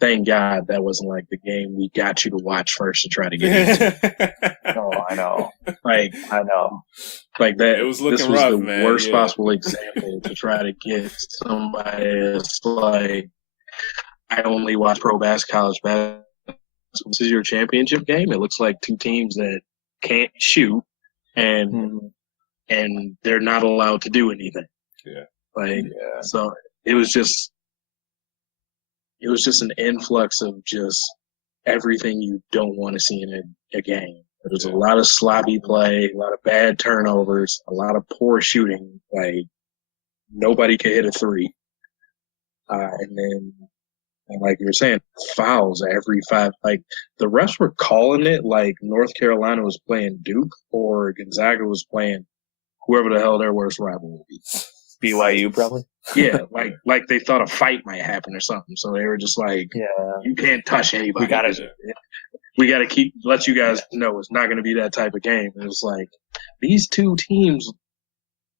thank God that wasn't like the game we got you to watch first to try to get into. Oh, I know. Like I know. Like that. It was looking this was rough, the man. worst Yeah. possible example to try to get somebody that's like, I only watch pro basketball, college basketball. This is your championship game. It looks like two teams that can't shoot and they're not allowed to do anything. Yeah. So it was just an influx of just everything you don't want to see in a game. There was a lot of sloppy play, a lot of bad turnovers, a lot of poor shooting. Like, nobody could hit a three. And like you were saying, fouls every 5. Like, the refs were calling it like North Carolina was playing Duke or Gonzaga was playing whoever the hell their worst rival would be. BYU, probably? Yeah, like they thought a fight might happen or something. So they were just like, you can't touch anybody. We got to let you guys know it's not going to be that type of game. And it's like, these two teams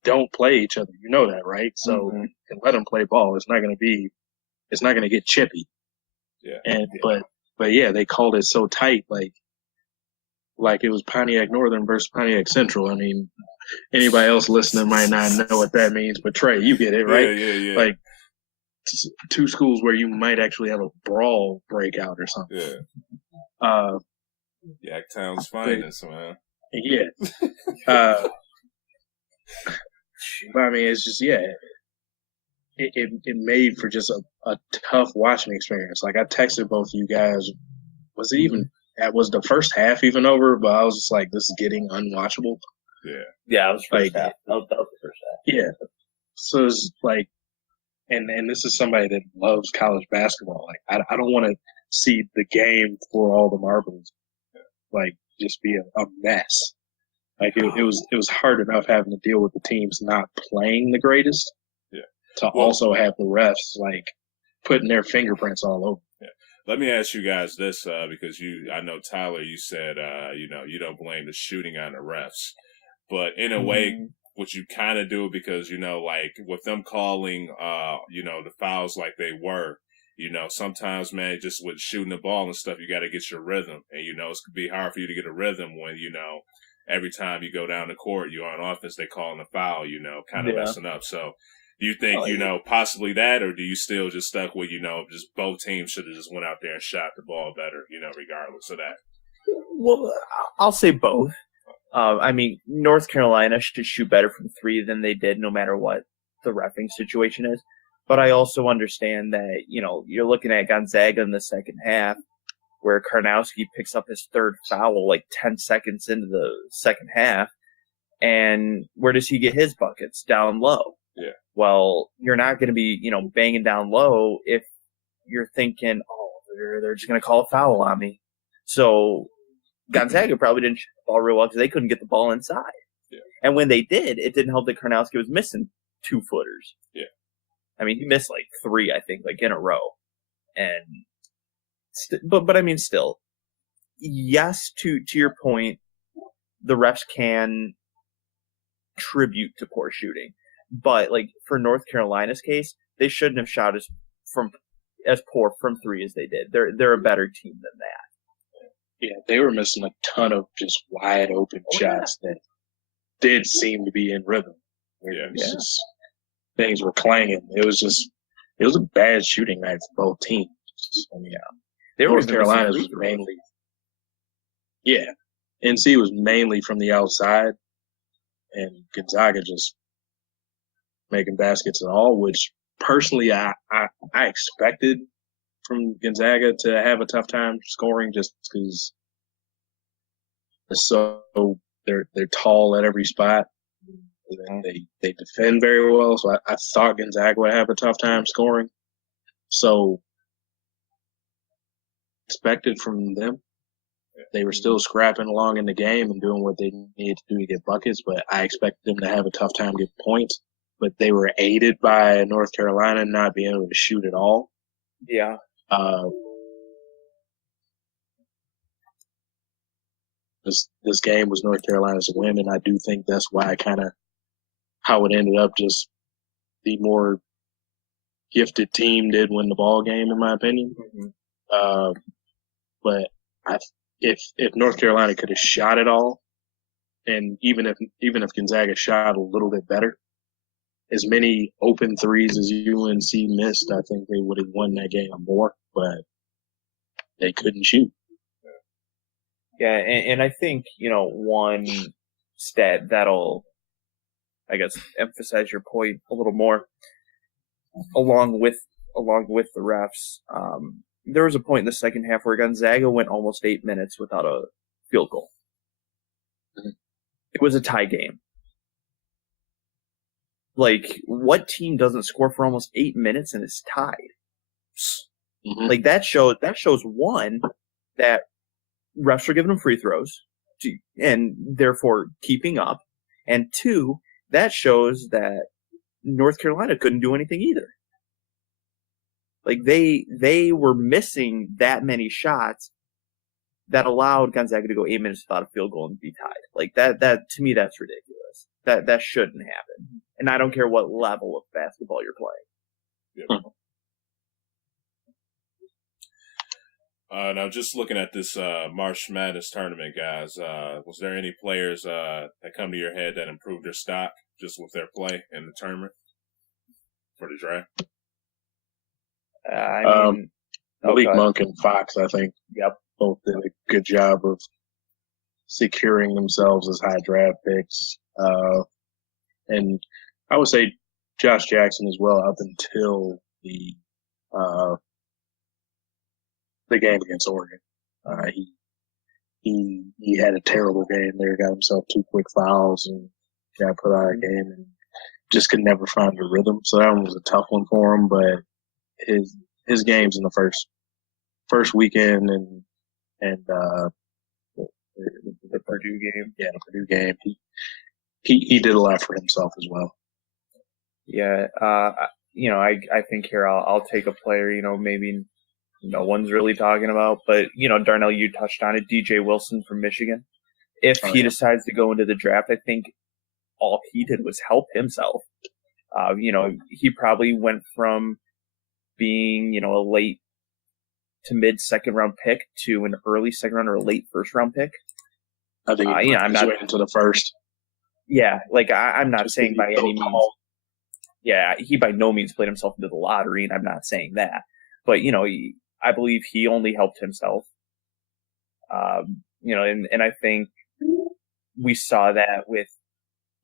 don't play each other. You know that, right? So you can let them play ball. It's not going to get chippy. Yeah. But yeah, they called it so tight, like it was Pontiac Northern versus Pontiac Central. I mean, anybody else listening might not know what that means, but Trey, you get it, right? Yeah. Like, two schools where you might actually have a brawl breakout or something. Yeah. Yacktown's finest, man. Yeah. But I mean, it's just, it made for just a tough watching experience. Like, I texted both of you guys. Was the first half even over? But I was just like, this is getting unwatchable. Yeah, it was first half. That was the first half. Yeah. So it's like, and this is somebody that loves college basketball. Like, I don't want to see the game for all the marbles, like, just be a mess. Like, it was hard enough having to deal with the teams not playing the greatest. To also have the refs like putting their fingerprints all over. Yeah. Let me ask you guys this, because I know Tyler, you said, you don't blame the shooting on the refs, but in a way, what you kind of do, because, like with them calling, the fouls like they were, sometimes, man, just with shooting the ball and stuff, you got to get your rhythm, and it's gonna be hard for you to get a rhythm when every time you go down the court, you're on offense, they calling a foul, kind of messing up. So. Do you think, possibly that, or do you still just stuck with, just both teams should have just went out there and shot the ball better, regardless of that? Well, I'll say both. I mean, North Carolina should shoot better from three than they did, no matter what the reffing situation is. But I also understand that, you're looking at Gonzaga in the second half, where Karnowski picks up his third foul like 10 seconds into the second half. And where does he get his buckets? Down low. Yeah. Well, you're not going to be, banging down low if you're thinking, they're just going to call a foul on me. So Gonzaga probably didn't shoot the ball real well because they couldn't get the ball inside. Yeah. And when they did, it didn't help that Karnowski was missing 2-footers. Yeah. I mean, he missed like 3, I think, like in a row. And but I mean, still, yes, to your point, the refs can tribute to poor shooting. But like for North Carolina's case, they shouldn't have shot as poor from three as they did. They're a better team than that. Yeah, they were missing a ton of just wide open shots that did seem to be in rhythm. Just, things were clanging. It was a bad shooting night for both teams. North Carolina's was mainly, NC was mainly from the outside, and Gonzaga just making baskets at all, which personally I expected from Gonzaga to have a tough time scoring just because they're tall at every spot. And they defend very well, so I thought Gonzaga would have a tough time scoring. So expected from them. They were still scrapping along in the game and doing what they needed to do to get buckets, but I expected them to have a tough time getting points. But they were aided by North Carolina not being able to shoot at all. Yeah. This game was North Carolina's win, and I do think that's why how it ended up. Just the more gifted team did win the ball game, in my opinion. But if North Carolina could have shot it all, and even if Gonzaga shot a little bit better, as many open threes as UNC missed, I think they would have won that game more. But they couldn't shoot. Yeah, and I think, one stat that'll, I guess, emphasize your point a little more, along with the refs. There was a point in the second half where Gonzaga went almost 8 minutes without a field goal. Mm-hmm. It was a tie game. Like, what team doesn't score for almost 8 minutes and is tied? Mm-hmm. Like, that shows one, that refs are giving them free throws and therefore keeping up, and two, that shows that North Carolina couldn't do anything either. Like, they were missing that many shots that allowed Gonzaga to go 8 minutes without a field goal and be tied. Like, that to me, that's ridiculous. That shouldn't happen. And I don't care what level of basketball you're playing. Now, just looking at this March Madness tournament, guys, was there any players that come to your head that improved their stock just with their play in the tournament for the draft? Malik Monk and Fox, I think, both did a good job of securing themselves as high draft picks. And I would say Josh Jackson as well up until the game against Oregon. He had a terrible game there, got himself 2 quick fouls and got put out of the game and just could never find the rhythm. So that one was a tough one for him, but his games in the first weekend and the Purdue game. Yeah, the Purdue game. He did a lot for himself as well. Yeah, I think here I'll take a player, maybe no one's really talking about, but Darnell, you touched on it, DJ Wilson from Michigan. If he decides to go into the draft, I think all he did was help himself. He probably went from being, a late to mid second round pick to an early second round or a late first round pick. I think I'm not into the first. Yeah, like I'm not saying by any means. Yeah, he by no means played himself into the lottery, and I'm not saying that. But I believe he only helped himself. And I think we saw that with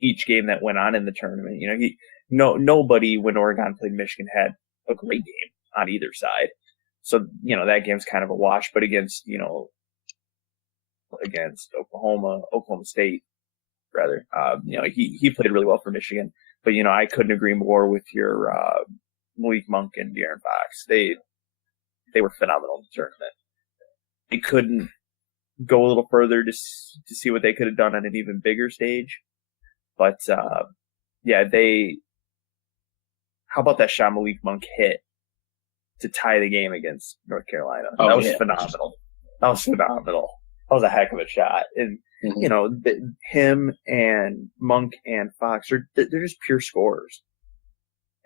each game that went on in the tournament. Nobody when Oregon played Michigan had a great game on either side. So, that game's kind of a wash, but against Oklahoma State, rather, he played really well for Michigan. But, I couldn't agree more with your Malik Monk and De'Aaron Fox. They were phenomenal in the tournament. They couldn't go a little further to see what they could have done on an even bigger stage. But, how about that shot Malik Monk hit to tie the game against North Carolina? That was phenomenal. That was phenomenal. That was a heck of a shot. And, him and Monk and Fox, they're just pure scorers.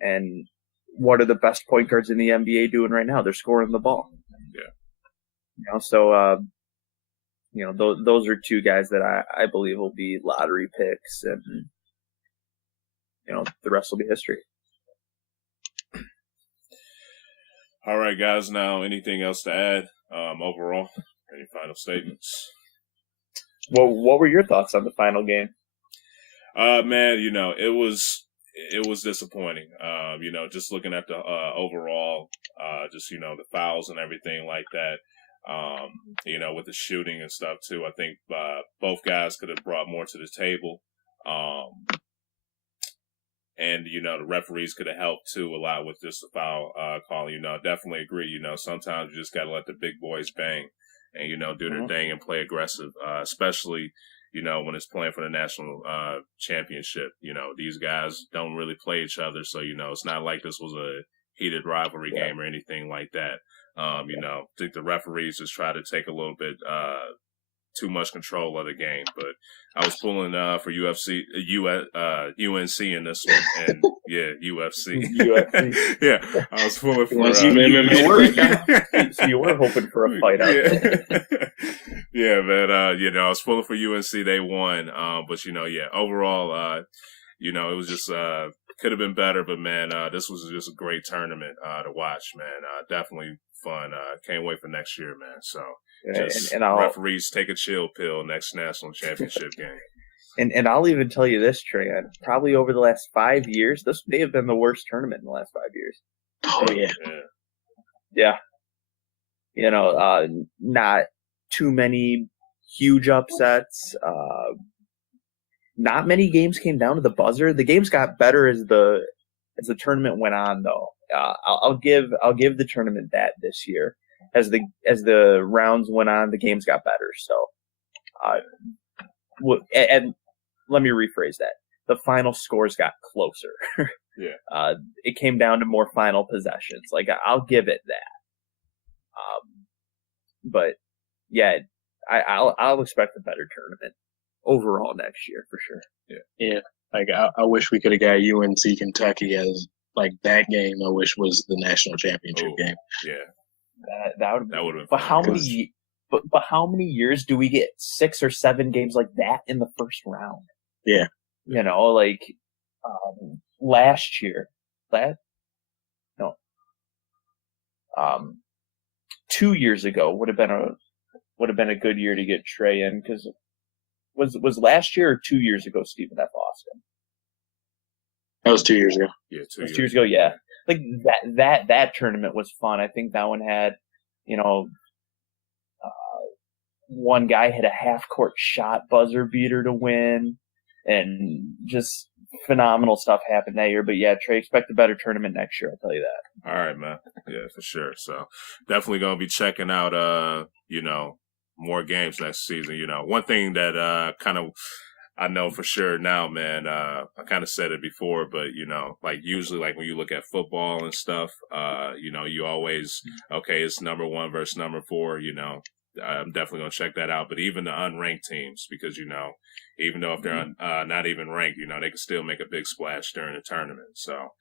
And what are the best point guards in the NBA doing right now? They're scoring the ball. Yeah. Those are two guys that I believe will be lottery picks, and, the rest will be history. All right, guys. Now, anything else to add overall? Any final statements? What were your thoughts on the final game? Man, it was disappointing. Just looking at the overall, the fouls and everything like that. With the shooting and stuff too. I think both guys could have brought more to the table. And, the referees could have helped too a lot with just the foul calling. Definitely agree. Sometimes you just got to let the big boys bang and, do their thing and play aggressive, especially, when it's playing for the national championship. These guys don't really play each other. So, it's not like this was a heated rivalry game or anything like that. I think the referees just try to take a little bit too much control of the game. But I was pulling for UNC in this one, and yeah, UFC. Yeah, I was pulling for. Once you So you were hoping for a fight out there. Yeah, man. I was pulling for UNC. They won. But overall, it was just could have been better. But man, this was just a great tournament to watch, man. Definitely fun. Can't wait for next year, man. So just and referees take a chill pill next national championship game. And I'll even tell you this, Trey. Probably over the last 5 years, this may have been the worst tournament in the last 5 years. Oh yeah. Not too many huge upsets. Not many games came down to the buzzer. The games got better as the tournament went on, though. I'll give the tournament that this year. As the rounds went on, the games got better. So, and let me rephrase that. The final scores got closer. Yeah. It came down to more final possessions. Like, I'll give it that. But yeah, I'll expect a better tournament overall next year for sure. Yeah. Like I wish we could have got UNC Kentucky as like that game. I wish was the national championship game. Yeah. That would have been. But how many years do we get 6 or 7 games like that in the first round? Yeah. Last year, 2 years ago would have been a good year to get Trey in, because was last year or 2 years ago Stephen F. Austin? That was 2 years ago. Yeah, 2 years ago. Yeah, like that tournament was fun. I think that one had, one guy hit a half-court shot buzzer beater to win, and just phenomenal stuff happened that year. But yeah, Trey, expect a better tournament next year. I'll tell you that. All right, man. Yeah, for sure. So definitely gonna be checking out, more games next season. One thing that I know for sure now, man. I kind of said it before, but usually, like when you look at football and stuff, you always it's number 1 versus number 4. I'm definitely gonna check that out. But even the unranked teams, because even though if they're not even ranked, they can still make a big splash during the tournament. So